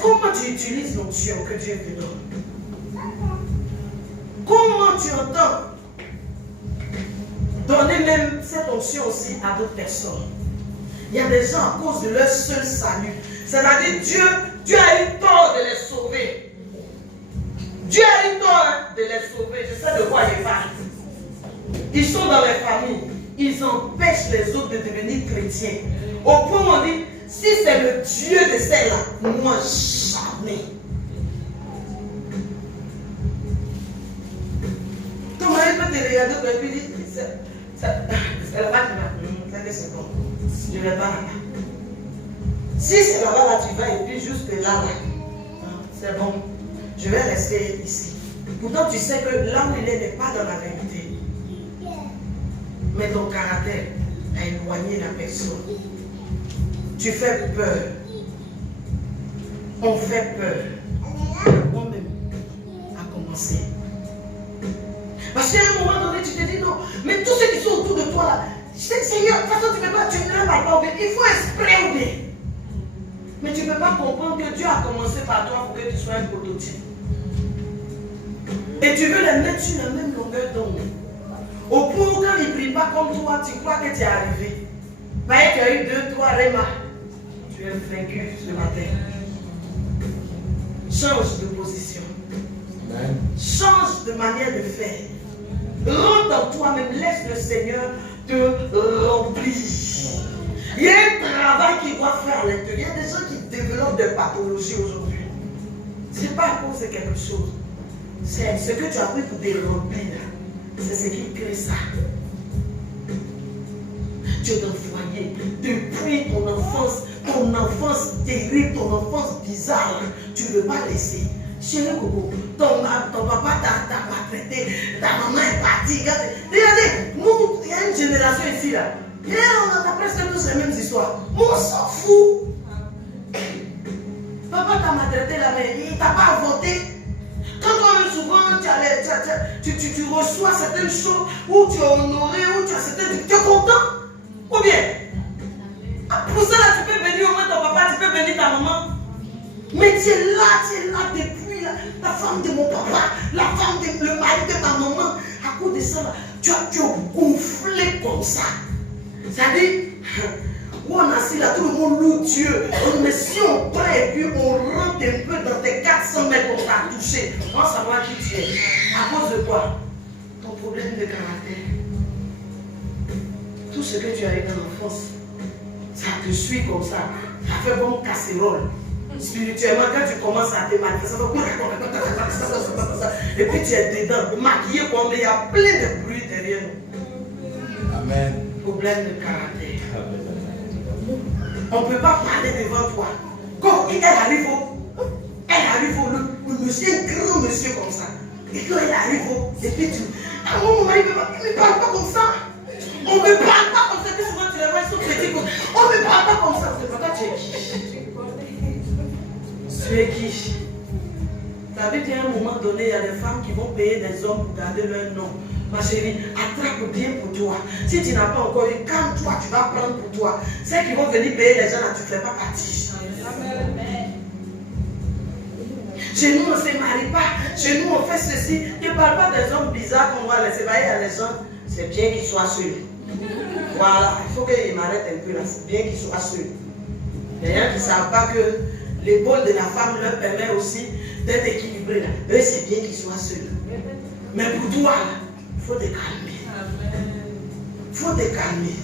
Comment tu utilises l'onction que Dieu te donne? Comment tu entends donner même cette onction aussi à d'autres personnes? Il y a des gens à cause de leur seul salut. C'est-à-dire Dieu a eu tort de les sauver. Dieu a eu tort de les sauver. Je sais de quoi il parle. Ils sont dans les familles. Ils empêchent les autres de devenir chrétiens. Au point où on dit, si c'est le Dieu de celle-là, moi jamais. Ton mari peut te regarder et puis dire, c'est là-bas qui va. C'est bon. Je ne vais pas là-bas. Si c'est là-bas, là, tu vas et puis juste là, c'est bon. Je vais rester ici. Pourtant, tu sais que là où il est n'est pas dans la vérité. Mais ton caractère a éloigné la personne. Tu fais peur. On fait peur. Moi-même, à commencer. Parce qu'à un moment donné, tu te dis non, mais tous ceux qui sont autour de toi là, Seigneur, de toute façon, tu ne parles pas bien. Il faut exprès ou bien. Mais tu ne peux pas comprendre que Dieu a commencé par toi pour que tu sois un prototype. Et tu veux les mettre sur la même longueur d'onde. Au point où quand ils ne prient pas comme toi, tu crois que tu es arrivé. Mais tu as eu 2, 3 rémas. Tu es vaincu ce matin. Change de position. Amen. Change de manière de faire. Rentre dans toi-même. Laisse le Seigneur te remplir. Il y a un travail qu'il doit faire à l'intérieur. Il y a des gens qui développent des pathologies aujourd'hui. Ce n'est pas à cause de quelque chose. C'est ce que tu as pris pour te remplir. C'est ce qui crée ça. Tu es dans le foyer. Depuis ton enfance terrible, ton enfance bizarre, tu ne veux pas laisser. Chérie Coco, ton papa t'a maltraité, ta maman est partie. Regardez, nous, il y a une génération ici là. Et on a presque tous les mêmes histoires. On s'en fout. Papa t'a maltraité là, mais il ne t'a pas voté. Quand on souvent tu reçois certaines choses, où tu es honoré, où tu as certaines. Tu es content? Ou bien, pour ça là, tu peux bénir au moins ton papa, tu peux bénir ta maman. Mais tu es là depuis là, la femme de mon papa, la femme de le mari de ta maman. À cause de ça là, tu as gonflé comme ça. C'est-à-dire, où on assis là, tout le monde loue Dieu. Mais si on prend et puis on rentre un peu dans tes 400 mètres qu'on t'a touché, on va savoir qui tu es. À cause de quoi? Ton problème de caractère. Tout ce que tu as eu dans l'enfance, ça te suit comme ça. Ça fait bon casserole. Spirituellement, quand tu commences à te manifester, et puis tu es dedans, maquillé comme il y a plein de bruit derrière nous. Amen. Problème de caractère. On ne peut pas parler devant toi. Quand elle arrive le monsieur, un grand monsieur comme ça. Et quand elle arrive, et puis tu. Ah mon mari ne parle pas comme ça. On ne parle pas comme ça. Que souvent tu les vois, ils sont petits. On ne parle pas comme ça. C'est pas toi, tu es qui? Tu es qui? Tu as vu qu'à un moment donné, il y a des femmes qui vont payer des hommes pour garder leur nom. Ma chérie, attrape bien pour toi. Si tu n'as pas encore eu, calme-toi, tu vas prendre pour toi. Ceux qui vont venir payer les gens là, tu ne fais pas partie. Chez nous, on ne se marie pas. Chez nous, on fait ceci. Ne parle pas des hommes bizarres qu'on va laisser. Il y a les gens, c'est bien qu'ils soient seuls. Voilà, il faut qu'ils m'arrêtent un peu là. C'est bien qu'ils soient seuls. Il y a des gens qui ne savent pas que l'épaule de la femme leur permet aussi d'être équilibrée. Eux, c'est bien qu'ils soient seuls. Mais pour toi, il faut te calmer. Il faut te calmer.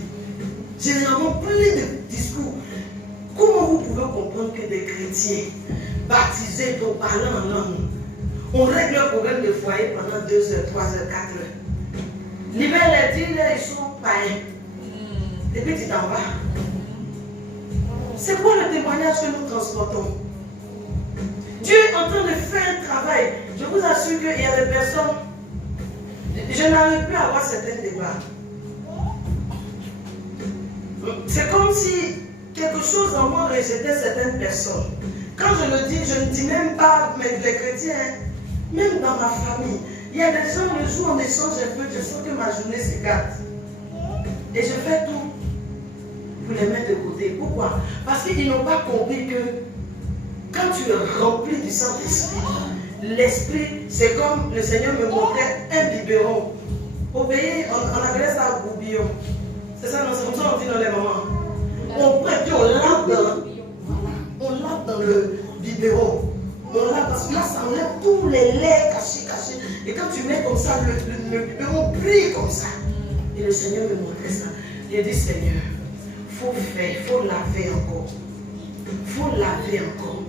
Généralement, plein de discours. Comment vous pouvez comprendre que des chrétiens baptisés pour parler en langue, on règle le problème de foyer pendant 2 heures, 3 heures, 4 heures. Libère les dînes, ils sont païens. Et puis tu t'en vas. C'est quoi le témoignage que nous transportons? Dieu est en train de faire un travail. Je vous assure qu'il y a des personnes. Je n'arrive plus à avoir certains débats. C'est comme si quelque chose en moi rejetait certaines personnes. Quand je le dis, je ne dis même pas mais les chrétiens, même dans ma famille. Il y a des gens, le jour où on échange un peu, je sens que ma journée s'écarte. Et je fais tout pour les mettre de côté. Pourquoi? Parce qu'ils n'ont pas compris que quand tu es rempli du Saint-Esprit, l'Esprit, c'est comme le Seigneur me montrait un biberon. Au pays, on appelait ça un boubillon. C'est ça, non? C'est comme ça qu'on dit dans les moments. On prend et on lave dans le biberon. On lave parce que là, ça enlève tous les laits cachés. Et quand tu mets comme ça, le biberon brille comme ça. Et le Seigneur me montrait ça. Il a dit, Seigneur, il faut faire, il faut laver encore. Il faut laver encore.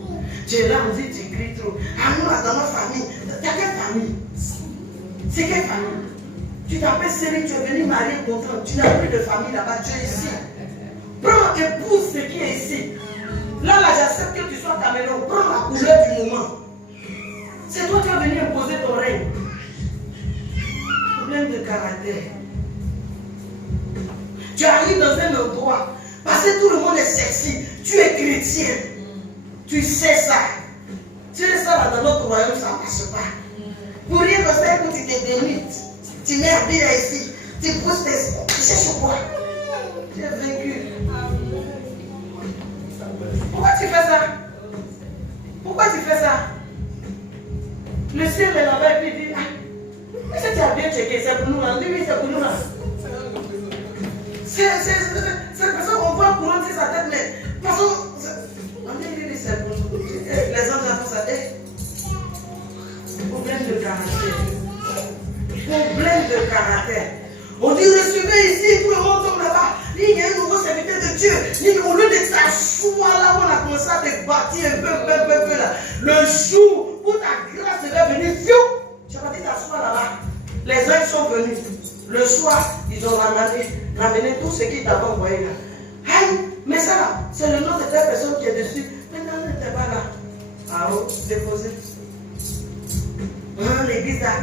Tu es là, on dit, tu cries trop. Ah, nous, dans ma famille, t'as quelle famille? C'est quelle famille? Tu t'appelles Céline, tu es venu marier ton frère. Tu n'as plus de famille là-bas, tu es ici. Prends, épouse ce qui est ici. Là, j'accepte que tu sois Cameroun. Prends la couleur du moment. C'est toi qui as venu imposer ton règne. Problème de caractère. Tu arrives dans un endroit, parce que tout le monde est sexy. Tu es chrétien. Tu sais ça. Tu sais ça là, dans notre royaume, ça ne passe pas. Pour rien que ça, que tu te démites. Tu mets un billet ici. Tu pousses tes... Tu cherches quoi? Tu es vaincu. Pourquoi tu fais ça? Pourquoi tu fais ça? Le ciel est là-bas et puis il dit, ah, est-ce que tu as bien checké? C'est pour nous là. Oui, c'est pour nous là. C'est pour ça qu'on voit courant sur sa tête, mais parce que c'est pour nous. Les gens font ça. Problème de caractère. Problème de caractère. On dit recevez ici, tout le monde tombe là-bas. Il y a un nouveau serviteur de Dieu. Au lieu de s'asseoir là où on a commencé à te bâtir un peu là. Le jour où ta grâce va venir, tu vas t'asseoir là-bas. Les uns sont venus. Le soir, ils ont ramené tout ce qu'ils t'avaient envoyé là. Aïe, mais ça là, c'est le nom de telle personne qui est dessus. Maintenant, on n'était pas là. Ah oh, déposé. L'église là,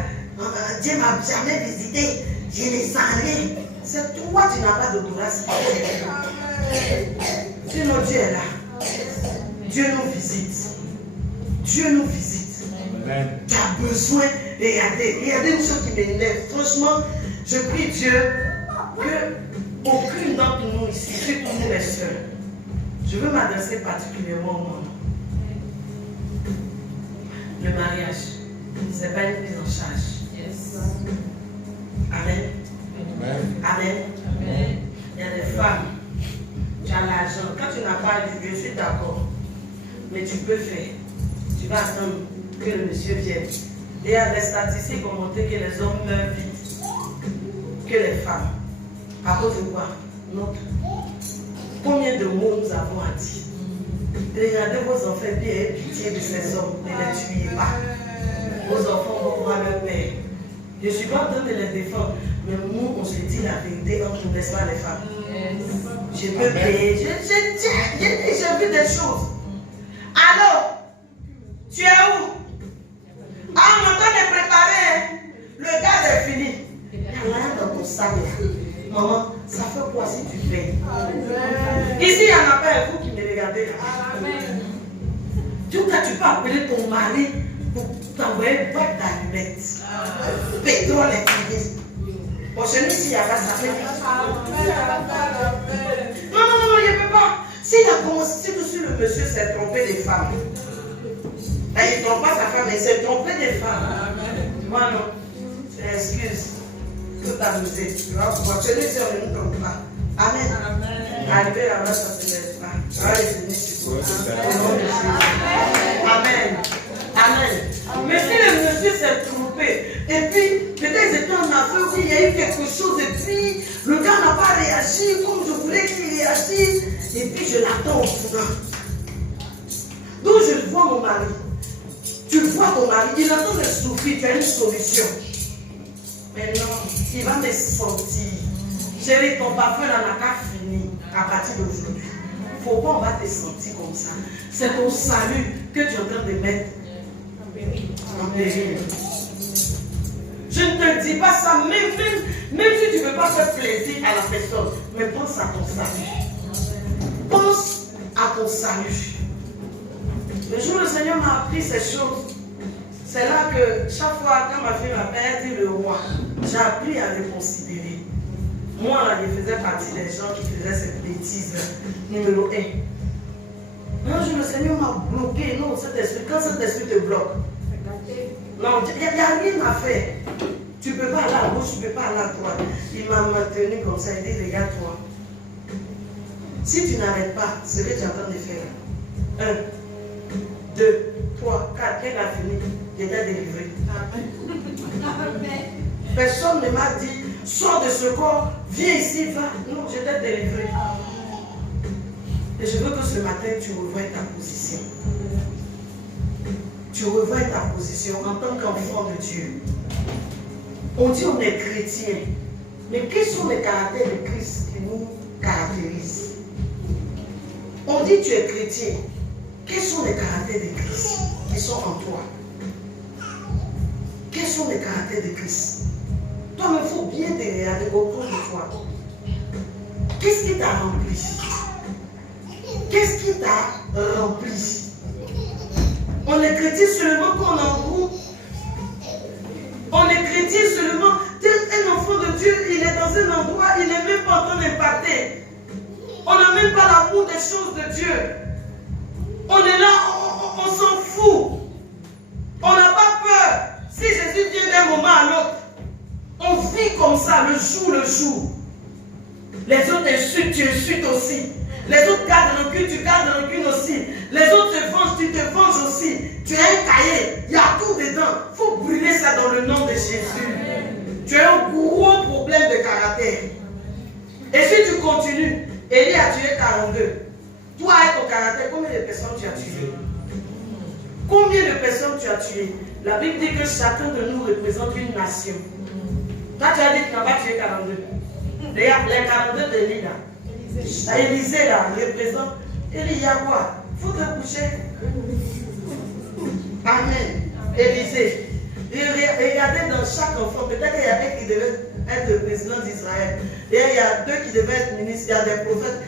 Dieu m'a jamais visité. Je ne sens rien. C'est toi, tu n'as pas d'odorat. Sinon, Dieu est là. Dieu nous visite. Dieu nous visite. Amen. Tu as besoin de regarder. Il y a des choses qui m'énervent. Franchement, je prie Dieu que aucune d'entre nous ici, surtout nous les sœurs, je veux m'adresser particulièrement au monde. Le mariage, ce n'est pas une prise en charge. Yes. Amen. Amen. Amen. Il y a des femmes, tu as l'âge, mais tu peux faire. Tu vas attendre que le monsieur vienne. Et il y a des statistiques qui ont montré que les hommes meurent vite que les femmes. À cause de quoi? Notre. Combien de mots nous avons à dire? Regardez vos enfants et ayez pitié de ces hommes. Ne les tuez pas. Vos enfants vont voir leur père. Je ne suis pas en train de les défendre. Mais nous, on se dit la vérité entre nous, n'est-ce pas les femmes? Je peux payer. J'ai vu des choses. Alors, tu es où? Ah, mon temps est préparé. Le gaz est fini. Il n'y a rien dans ton sac. Maman, ça fait quoi si tu payes? Ici, il n'y en a pas vous qui me regardez. Tu peux appeler ton mari pour t'envoyer une boîte d'allumettes. Pétrole est fini. Bon, chez nous, s'il n'y a pas ça fait. Non, il ne peut pas. S'il a commencé, si le monsieur s'est trompé des femmes, il ne trompe pas sa femme, il s'est trompé des femmes. Moi, non. Excuse. Tout amuser. Tu vas pouvoir. Chez nous, si on ne nous trompe pas. Amen. Arriver là-bas, ça ne se laisse pas. Amen. Amen. Mais si le monsieur s'est trompé, et puis peut-être ils étaient en affaire, il y a eu quelque chose, et puis le gars n'a pas réagi comme je voulais qu'il réagisse, et puis je l'attends au fourrant. Donc je vois mon mari. Tu vois ton mari, il attend de souffrir, tu as une solution. Mais non, il va me sentir. Chérie, ton parfum n'a qu'à finir à partir d'aujourd'hui. Il ne faut pas, on va te sentir comme ça. C'est ton salut que tu es en train de mettre en péril. Je ne te dis pas ça, même si tu ne veux pas faire plaisir à la personne, mais pense à ton salut. Pense à ton salut. Le jour où le Seigneur m'a appris ces choses, c'est là que chaque fois quand ma fille m'appelle, dit le roi, j'ai appris à le considérer. Moi, là, je faisais partie des gens qui faisaient cette bêtise numéro 1. Un jour, le Seigneur m'a bloqué. Non, cet esprit, quand cet esprit te bloque, non, il n'y a rien à faire. Tu ne peux pas aller à gauche, tu ne peux pas aller à droite. Il m'a maintenu comme ça, il dit, regarde-toi. Si tu n'arrêtes pas ce que tu es en train de faire, 1, 2, 3, 4, quand il a fini, il était délivré. Personne ne m'a dit, sors de ce corps, viens ici, va. Non, j'étais délivré. Et je veux que ce matin, tu revoies ta position. Tu revoies ta position en tant qu'enfant de Dieu. On dit on est chrétien. Mais quels sont les caractères de Christ qui nous caractérisent? On dit tu es chrétien. Quels sont les caractères de Christ qui sont en toi? Quels sont les caractères de Christ? Toi, il faut bien te regarder autour de toi. Qu'est-ce qui t'a rempli? Qu'est-ce qui t'a rempli? On est chrétien seulement quand on est en groupe. On est chrétien seulement. Un enfant de Dieu, il est dans un endroit, il n'est même pas en train d'impacter. On n'a même pas l'amour des choses de Dieu. On est là, on s'en fout. On n'a pas peur. Si Jésus vient d'un moment à l'autre, on vit comme ça, le jour. Les autres insultent, tu insultes aussi. Les autres gardent rancune, tu gardes rancune aussi. Les autres se vengent, tu te venges aussi. Tu as un cahier, il y a tout dedans. Il faut brûler ça dans le nom de Jésus. Tu as un gros problème de caractère. Et si tu continues, Élie a tué 42. Toi, avec ton caractère, combien de personnes tu as tué? Combien de personnes tu as tué? La Bible dit que chacun de nous représente une nation. Toi, tu as dit que tu n'as pas tué 42. Regarde, les 42 d'Élie là. Élisée là, représente. Élie, il y a quoi? Il faut te coucher. Amen. Élisée. Regardez dans chaque enfant, peut-être qu'il y a un qui devait être le président d'Israël. Et il y a deux qui devaient être ministres, il y a des prophètes.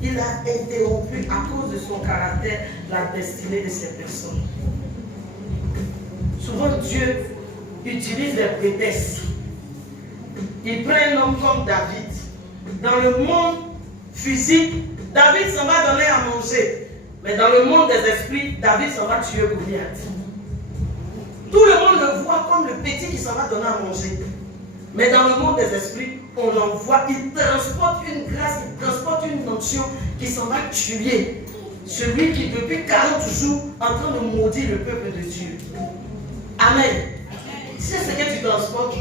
Il a interrompu à cause de son caractère la destinée de ces personnes. Souvent Dieu utilise des prétextes. Il prend un homme comme David. Dans le monde physique, David s'en va donner à manger. Mais dans le monde des esprits, David s'en va tuer Goliath. Tout le monde le voit comme le petit qui s'en va donner à manger. Mais dans le monde des esprits, on l'envoie, il transporte une grâce, il transporte une onction qui s'en va tuer Celui qui depuis 40 jours en train de maudire le peuple de Dieu. Amen. Tu sais ce que tu transportes.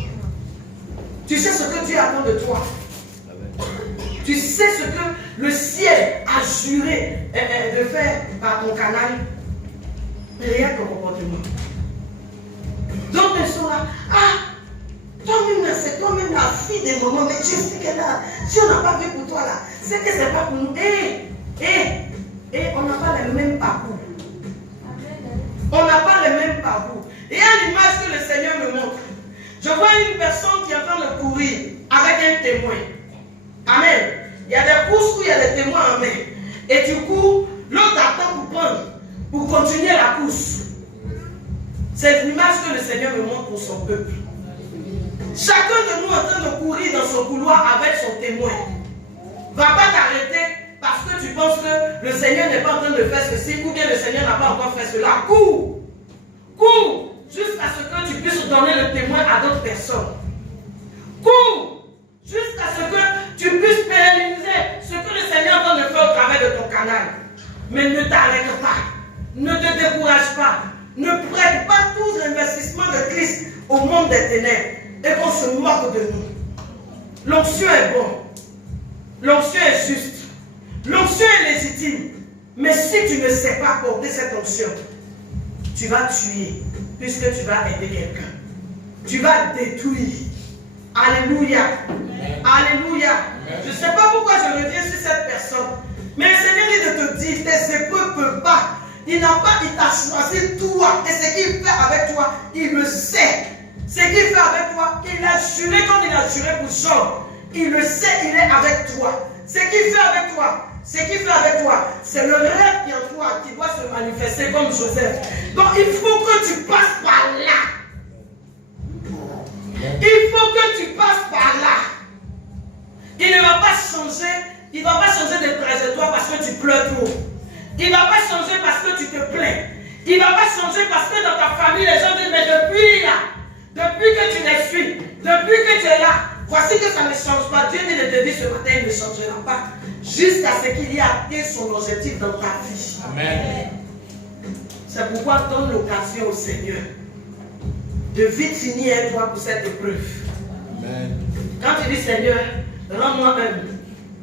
Tu sais ce que Dieu attend de toi. Tu sais ce que le ciel a juré de faire par ton canal. Regarde ton comportement. Donc elles sont là. Ah, toi-même, c'est toi-même la fille des mamans. Mais Dieu sait qu'elle a. Si on n'a pas vu pour toi là, c'est que c'est pas pour nous. On n'a pas le même parcours. On n'a pas le même parcours. Et à l'image que le Seigneur me montre, je vois une personne qui est en train de courir avec un témoin. Amen. Il y a des courses où il y a des témoins en main. Et tu cours, l'autre attend pour prendre, pour continuer la course. C'est l'image que le Seigneur me montre pour son peuple. Chacun de nous est en train de courir dans son couloir avec son témoin. Va pas t'arrêter parce que tu penses que le Seigneur n'est pas en train de faire ceci ou bien le Seigneur n'a pas encore fait cela. Cours! Cours! Jusqu'à ce que tu puisses donner le témoin à d'autres personnes. Cours! Jusqu'à ce que tu puisses pérenniser ce que le Seigneur est en train de faire au travers de ton canal. Mais ne t'arrête pas. Ne te décourage pas. Ne prête pas tout l'investissement de Christ au monde des ténèbres et qu'on se moque de nous. L'onction est bon. L'onction est juste. L'onction est légitime. Mais si tu ne sais pas porter cette onction, tu vas tuer puisque tu vas aider quelqu'un. Tu vas détruire. Alléluia. Alléluia. Je ne sais pas pourquoi je reviens sur cette personne. Mais le Seigneur dit de te dire, tes épreuves ne peuvent pas. Il t'a choisi toi. Et ce qu'il fait avec toi, il le sait. Ce qu'il fait avec toi, il a juré comme il a juré pour Job. Il le sait, il est avec toi. Ce qu'il fait avec toi, c'est le rêve qui est en toi qui doit se manifester comme Joseph. Donc il faut que tu passes par là. Il faut que tu passes par là. Il ne va pas changer, il ne va pas changer de trajectoire parce que tu pleures trop. Il ne va pas changer parce que tu te plains. Il ne va pas changer parce que dans ta famille, les gens disent, mais depuis là, depuis que tu les suis, depuis que tu es là, voici que ça ne change pas. Dieu dit de te dire ce matin, il ne changera pas. Jusqu'à ce qu'il y ait atteint son objectif dans ta vie. Amen. C'est pourquoi donne l'occasion au Seigneur de vite finir un toi pour cette épreuve. Amen. Quand tu dis Seigneur, rends-moi humble.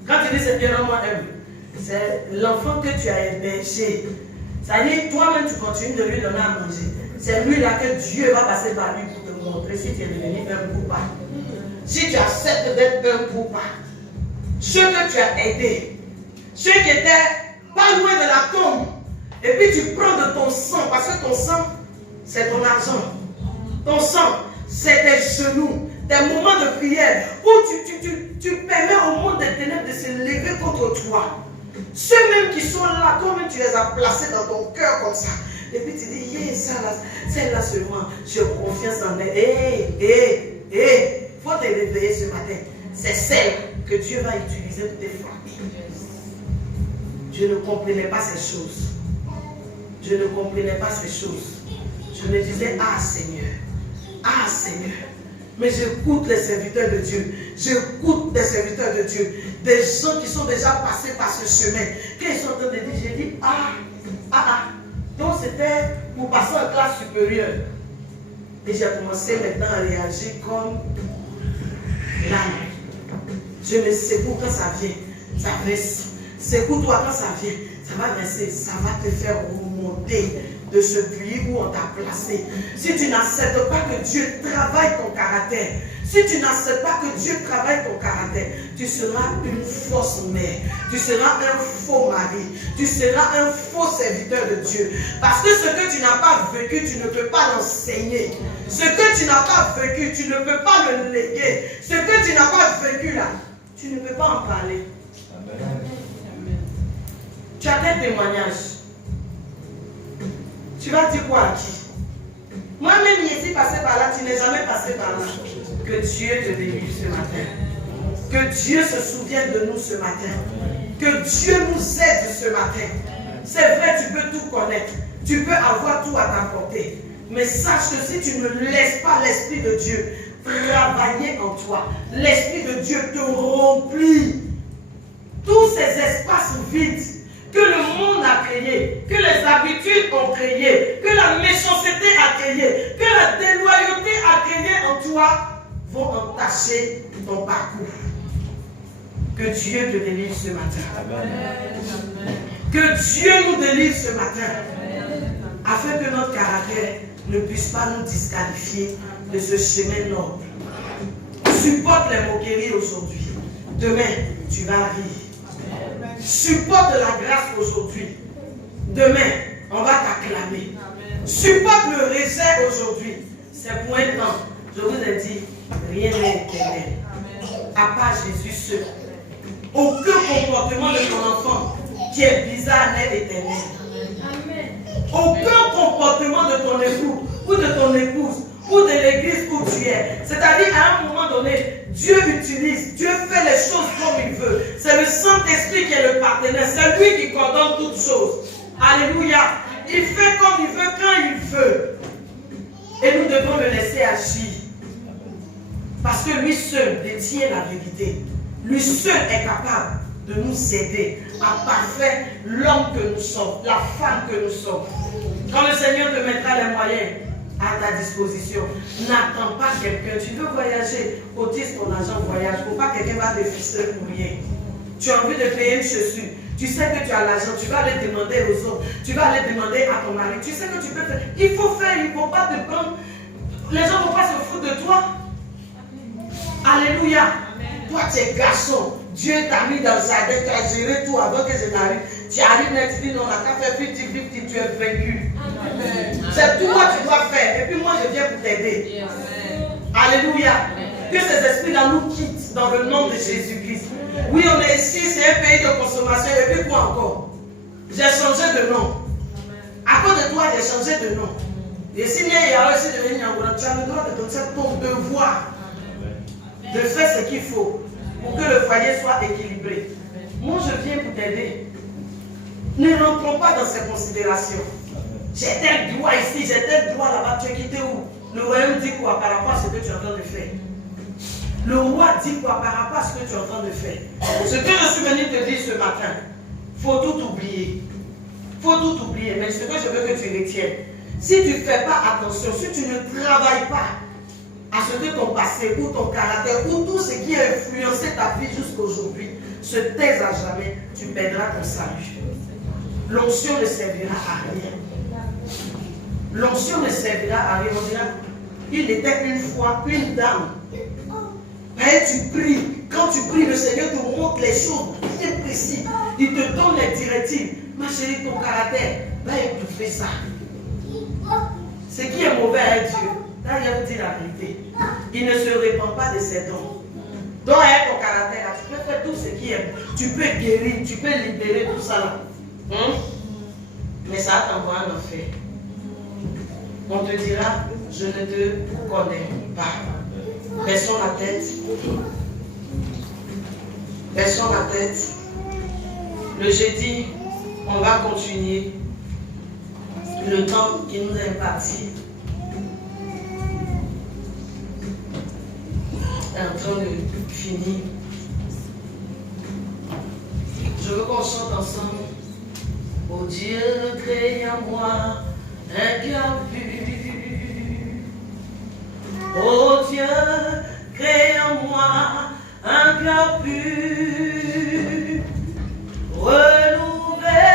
Quand tu dis Seigneur, rends-moi humble, c'est l'enfant que tu as hébergé. C'est-à-dire, toi-même, tu continues de lui donner à manger. C'est lui là que Dieu va passer par lui pour te montrer si tu es devenu humble ou pas. Si tu acceptes d'être humble ou pas. Ceux que tu as aidés, ceux qui étaient pas loin de la tombe, et puis tu prends de ton sang, parce que ton sang, c'est ton argent. Ton sang, c'est tes genoux, tes moments de prière, où tu permets au monde des ténèbres de se lever contre toi. Ceux-mêmes qui sont là, toi-même tu les as placés dans ton cœur comme ça. Et puis tu dis, yeah, celle-là seulement, j'ai confiance en elle. Il faut te réveiller ce matin. C'est celle que Dieu va utiliser pour te frapper. Je ne comprenais pas ces choses. Je ne comprenais pas ces choses. Je me disais, ah Seigneur. Mais j'écoute les serviteurs de Dieu. J'écoute des serviteurs de Dieu. Des gens qui sont déjà passés par ce chemin. Quand ils sont en train de dire, j'ai dit, Donc c'était pour passer en classe supérieure. Et j'ai commencé maintenant à réagir comme l'âme. Je me secoue quand ça vient. Ça reste. Secoue-toi quand ça vient. Ça va rester. Ça va te faire remonter de ce puits où on t'a placé. Si tu n'acceptes pas que Dieu travaille ton caractère, si tu n'acceptes pas que Dieu travaille ton caractère, tu seras une fausse mère, tu seras un faux mari, tu seras un faux serviteur de Dieu. Parce que ce que tu n'as pas vécu, tu ne peux pas l'enseigner. Ce que tu n'as pas vécu, tu ne peux pas le léguer. Ce que tu n'as pas vécu là, tu ne peux pas en parler. Amen. Tu as des témoignages. Tu vas dire quoi à qui? Moi-même, je suis passé par là, tu n'es jamais passé par là. Que Dieu te bénisse ce matin. Que Dieu se souvienne de nous ce matin. Que Dieu nous aide ce matin. C'est vrai, tu peux tout connaître. Tu peux avoir tout à t'apporter. Mais sache que si tu ne laisses pas l'Esprit de Dieu travailler en toi, l'Esprit de Dieu te remplit. Tous ces espaces vides que le monde a créé, que les habitudes ont créé, que la méchanceté a créé, que la déloyauté a créé en toi, vont entacher ton parcours. Que Dieu te délivre ce matin. Amen. Que Dieu nous délivre ce matin. Afin que notre caractère ne puisse pas nous disqualifier de ce chemin noble. Supporte les moqueries aujourd'hui. Demain, tu vas rire. Supporte la grâce aujourd'hui. Demain, on va t'acclamer. Supporte le rejet aujourd'hui. C'est pour un temps. Je vous ai dit, rien n'est éternel. À part Jésus seul. Aucun comportement de ton enfant qui est bizarre n'est éternel. Aucun comportement de ton époux ou de ton épouse ou de l'église où tu es. C'est-à-dire à un moment donné, Dieu utilise, Dieu fait les choses comme il veut. C'est le Saint-Esprit qui est le partenaire. C'est lui qui coordonne toutes choses. Alléluia. Il fait comme il veut, quand il veut. Et nous devons le laisser agir. Parce que lui seul détient la vérité. Lui seul est capable de nous aider à parfaire l'homme que nous sommes, la femme que nous sommes. Quand le Seigneur te mettra les moyens à ta disposition, n'attends pas quelqu'un. Tu veux voyager, cotise ton argent voyage. Il ne faut pas que quelqu'un va te frustrer pour rien. Tu as envie de payer une chaussure. Tu sais que tu as l'argent, tu vas aller demander aux autres. Tu vas aller demander à ton mari. Tu sais que tu peux faire. Il faut faire, il ne faut pas te prendre. Les gens ne vont pas se foutre de toi. Alléluia. Toi, tu es garçon. Dieu t'a mis dans le jardin, tu as géré tout avant que je n'arrive. Tu arrives et tu dis non, on n'a qu'à faire 50-50, tu es vaincu. C'est toi que tu dois faire. Et puis moi, je viens pour t'aider. Alléluia. Que ces esprits-là nous quittent dans le nom de Jésus-Christ. Oui, on est ici, c'est un pays de consommation. Et puis quoi encore? J'ai changé de nom. À cause de toi, j'ai changé de nom. Et si tu as le droit de donner ton devoir de faire ce qu'il faut pour que le foyer soit équilibré. Moi, je viens pour t'aider. Ne rentrons pas dans ces considérations. J'ai tel droit ici, j'ai tel droit là-bas. Tu es quitté où? Le royaume dit quoi par rapport à ce que tu es en train de faire? Le roi dit quoi par rapport à ce que tu es en train de faire? Ce que je suis venu te dire ce matin, il faut tout oublier. Il faut tout oublier. Mais ce que je veux que tu retiennes, si tu ne fais pas attention, si tu ne travailles pas à ce que ton passé ou ton caractère ou tout ce qui a influencé ta vie jusqu'aujourd'hui se taise à jamais, tu perdras ton salut. L'onction ne servira à rien. L'onction ne servira à rien. On dira, il était une fois une dame. Et tu pries. Quand tu pries, le Seigneur te montre les choses bien précises. Il te donne les directives. Ma chérie, ton caractère va étouffer ça. Ce qui est mauvais à Dieu, là, il va dire la vérité. Il ne se répand pas de ses dons. Donc, avec ton caractère, tu peux faire tout ce qui est. Tu peux guérir, tu peux libérer tout ça là. Mais ça t'envoie en enfer. On te dira, je ne te connais pas. Baissons la tête. Baissons la tête. Le jeudi, on va continuer le temps qui nous est imparti. En train de finir. Je veux qu'on chante ensemble. Oh Dieu, crée en moi un cœur pur. Oh Dieu, crée en moi un cœur pur. Renouvelle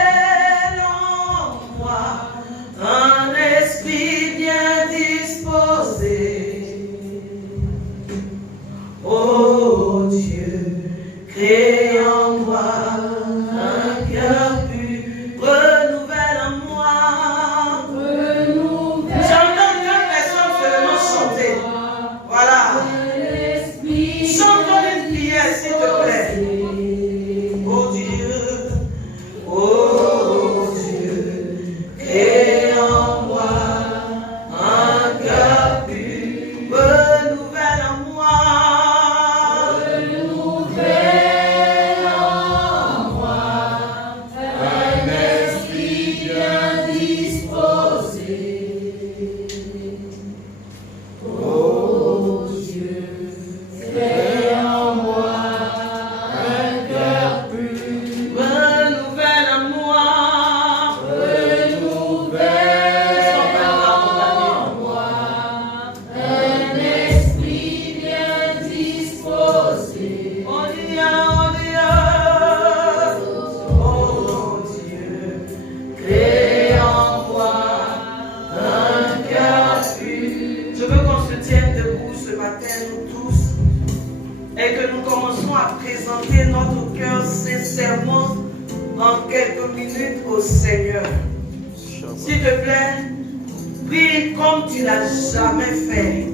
en moi un esprit bien disposé. Oh Dieu, crée en moi un cœur pur. Renouvelle en moi. J'entends deux personnes seulement chanter. Voilà. Chante une prière, s'il te plaît. Oh Dieu, oh Dieu, crée en moi un cœur pur. Renouvelle en moi. Renouvelle et que nous commençons à présenter notre cœur sincèrement en quelques minutes au Seigneur. S'il te plaît, prie comme tu l'as jamais fait.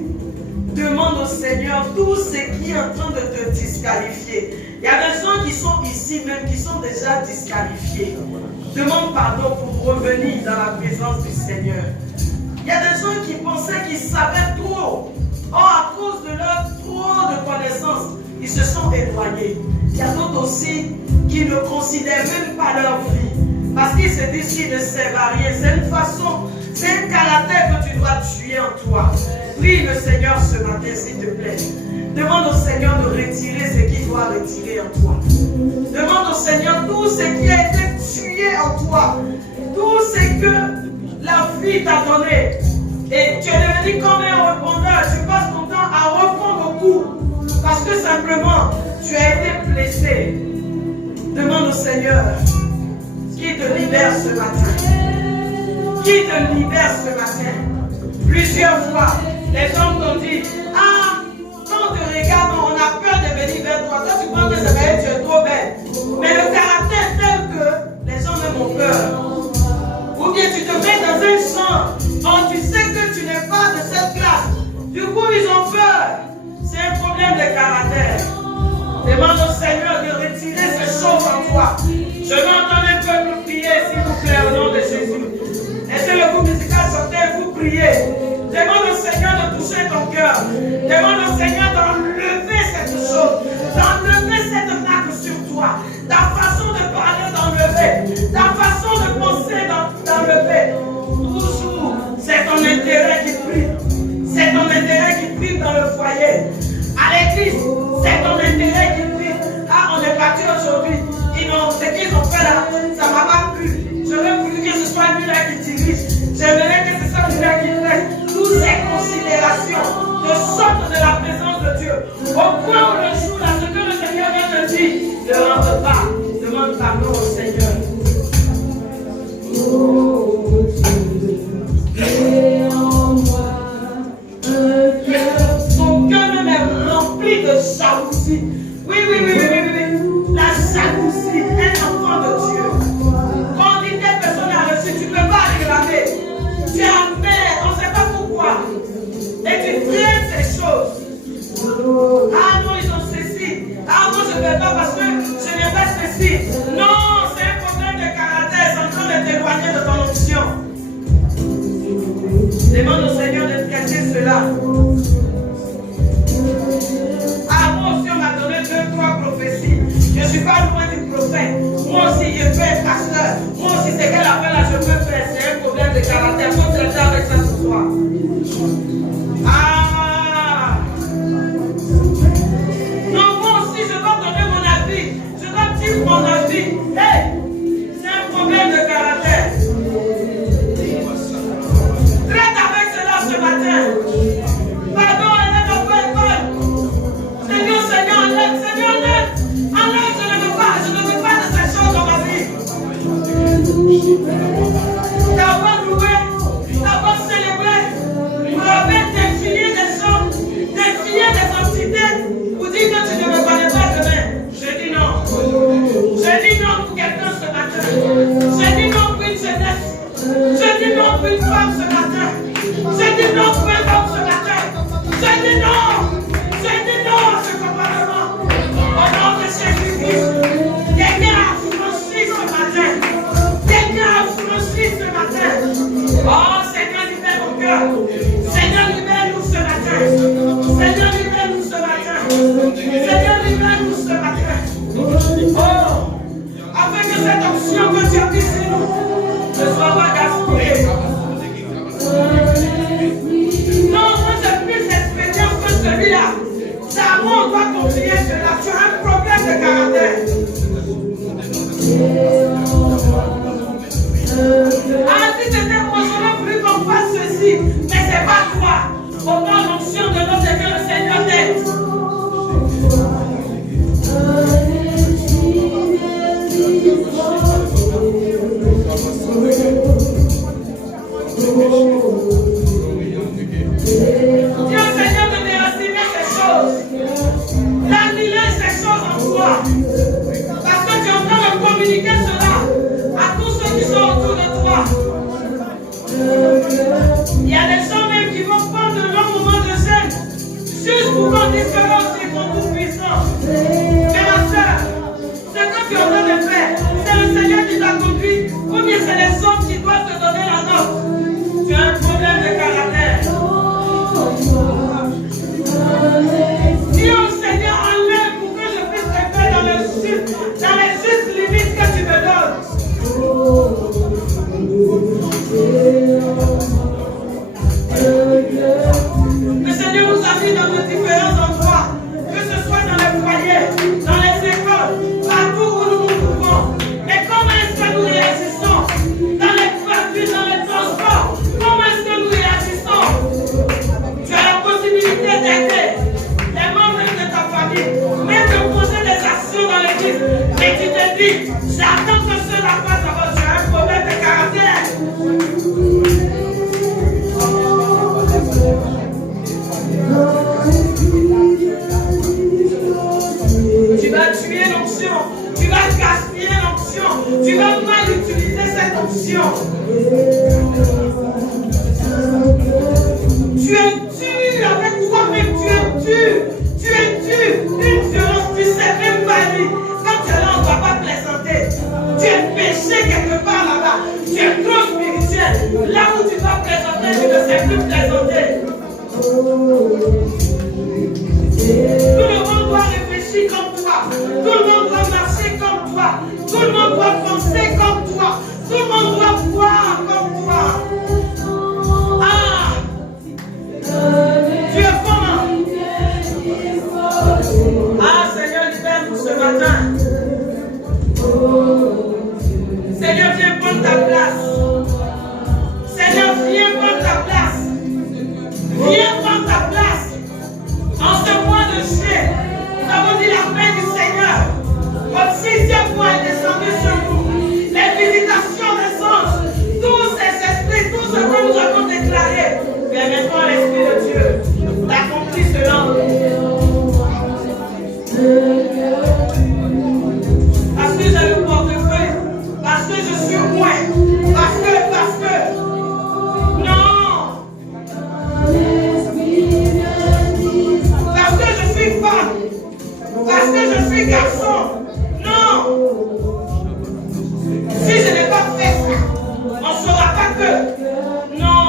Demande au Seigneur tout ce qui est en train de te disqualifier. Il y a des gens qui sont ici même qui sont déjà disqualifiés. Demande pardon pour revenir dans la présence du Seigneur. Il y a des gens qui pensaient qu'ils savaient trop. Or, à cause de leur trop de connaissances, ils se sont éloignés. Il y a d'autres aussi qui ne considèrent même pas leur vie. Parce qu'ils se disent qu'ils ne servent à rien. C'est une façon, c'est un caractère que tu dois tuer en toi. Prie le Seigneur ce matin, s'il te plaît. Demande au Seigneur de retirer ce qu'il doit retirer en toi. Demande au Seigneur tout ce qui a été tué en toi. Tout ce que la vie t'a donné. Et tu es devenu comme un répondeur. Tu passes ton temps à répondre au coup. Parce que simplement, tu as été blessé. Demande au Seigneur qui te libère ce matin. Qui te libère ce matin. Plusieurs fois, les hommes t'ont dit, ah, quand on te regarde, on a peur de venir vers toi. Toi, tu penses que c'est vrai, tu es trop belle. Mais le caractère est tel que les gens même ont peur. Ou bien tu te mets dans un champ, tu sais que tu n'es pas de cette classe. Du coup, ils ont peur. C'est un problème de caractère. Demande au Seigneur de retirer ces choses en toi. Je veux entendre un peuple prier, s'il vous plaît, au nom de Jésus. Laissez le groupe musical sortir, vous priez. Demande au Seigneur de toucher ton cœur. Demande au Seigneur d'enlever cette chose, d'enlever cette marque sur toi. Ta façon de parler, d'enlever. Ta façon de penser, d'enlever. Toujours, c'est ton intérêt qui prime. C'est ton intérêt qui prime dans le foyer. À l'église, c'est ton intérêt qui prime. Ah, on est parti aujourd'hui. Ce qu'ils ont fait là, ça ne m'a pas plu. J'aurais voulu que ce soit lui là qui dirige. J'aimerais que ce soit lui là qui fait. Toutes ces considérations te sortent de la présence de Dieu. Au point où le jour là, ce que le Seigneur vient te dire, ne rentre pas. Demande pardon au Seigneur. Son cœur même est rempli de jalousie. Oui. La jalousie, un enfant de Dieu. Quand une telle personne a reçu, tu ne peux pas réclamer. Tu es amer, on ne sait pas pourquoi. Et tu traînes ces choses. Ah non, ils ont ceci. Ah non, je ne vais pas parce que je n'ai pas ceci. Non, c'est un problème de caractère. C'est en train de t'éloigner de ton option. Demande au Seigneur de traiter cela. Ah, moi aussi, on m'a donné 2-3 prophéties. Je ne suis pas loin du prophète. Moi aussi, je peux être pasteur. Moi aussi, c'est quelle affaire là je peux faire. C'est un problème de caractère. Il faut traiter avec ça ce soir. Ah! Non, moi aussi, je dois donner mon avis. Je dois dire mon avis. Hey! C'est un problème de caractère. Traite avec cela ce matin. Pardon, elle est dans quoi école? Seigneur, enlève. Enlève, je ne veux pas de ces choses dans ma vie. D'avoir loué, d'avoir célébré, pour avoir défié des gens, défié des entités, pour dire que tu ne me connais pas demain. Je dis non. Je dis non pour quelqu'un ce matin. Je dis non pour une jeunesse. Je dis non pour une femme ce matin. Je dis non pour un homme ce matin. Je dis non. Je dis non à ce comportement. Au nom de Jésus-Christ, quelqu'un a franchi ce matin. Quelqu'un a franchi ce matin. Oh Seigneur, libère mon cœur. Seigneur, libère-nous ce matin. Seigneur, libère-nous ce matin. Seigneur, libère-nous ce matin. Oh, afin que cette option que tu as mise sur nous ne soit pas gaspillée. Non, moi j'ai plus d'expérience que celui-là. Ça, on doit continuer cela. Tu as un problème de caractère. Ah, si c'était moi, j'aurais voulu qu'on fasse ceci. Mais c'est pas toi. Au nom de l'onction de notre Seigneur, le Seigneur t'aide. Dieu Seigneur de déraciner ces choses. La dit, j'attends que cela fasse d'abord, j'ai un problème de caractère. Tu vas tuer l'onction, tu vas gaspiller l'onction, tu vas mal utiliser cette onction. Tu es dur avec toi-même, tu es dur, une violence, tu sais même pas lui. Quand tu es là, on ne va pas plaisanter. Tu es péché quelque part là-bas, tu es trop spirituel. Là où tu vas plaisanter, tu ne sais plus plaisanter. Tout le monde doit réfléchir comme toi. Tout le monde doit marcher comme toi. Tout le monde doit penser comme toi. Tout le monde doit voir comme toi. Ah! Tu es comment? Ah, Seigneur, libère-nous ce matin. Seigneur, viens prendre ta place. Seigneur, viens prendre ta place. Viens prendre ta place. En ce mois de juillet, nous avons dit la paix du Seigneur. Votre 6e mois est descendu sur nous. Les visitations des anges, tous ces esprits, tout ce que nous avons déclaré. Permettons l'Esprit de Dieu d'accomplir cela. Parce que j'ai le portefeuille, parce que je suis loin, parce que, non. Parce que je suis femme, parce que je suis garçon, non. Si je n'ai pas fait ça, on ne saura pas que, non.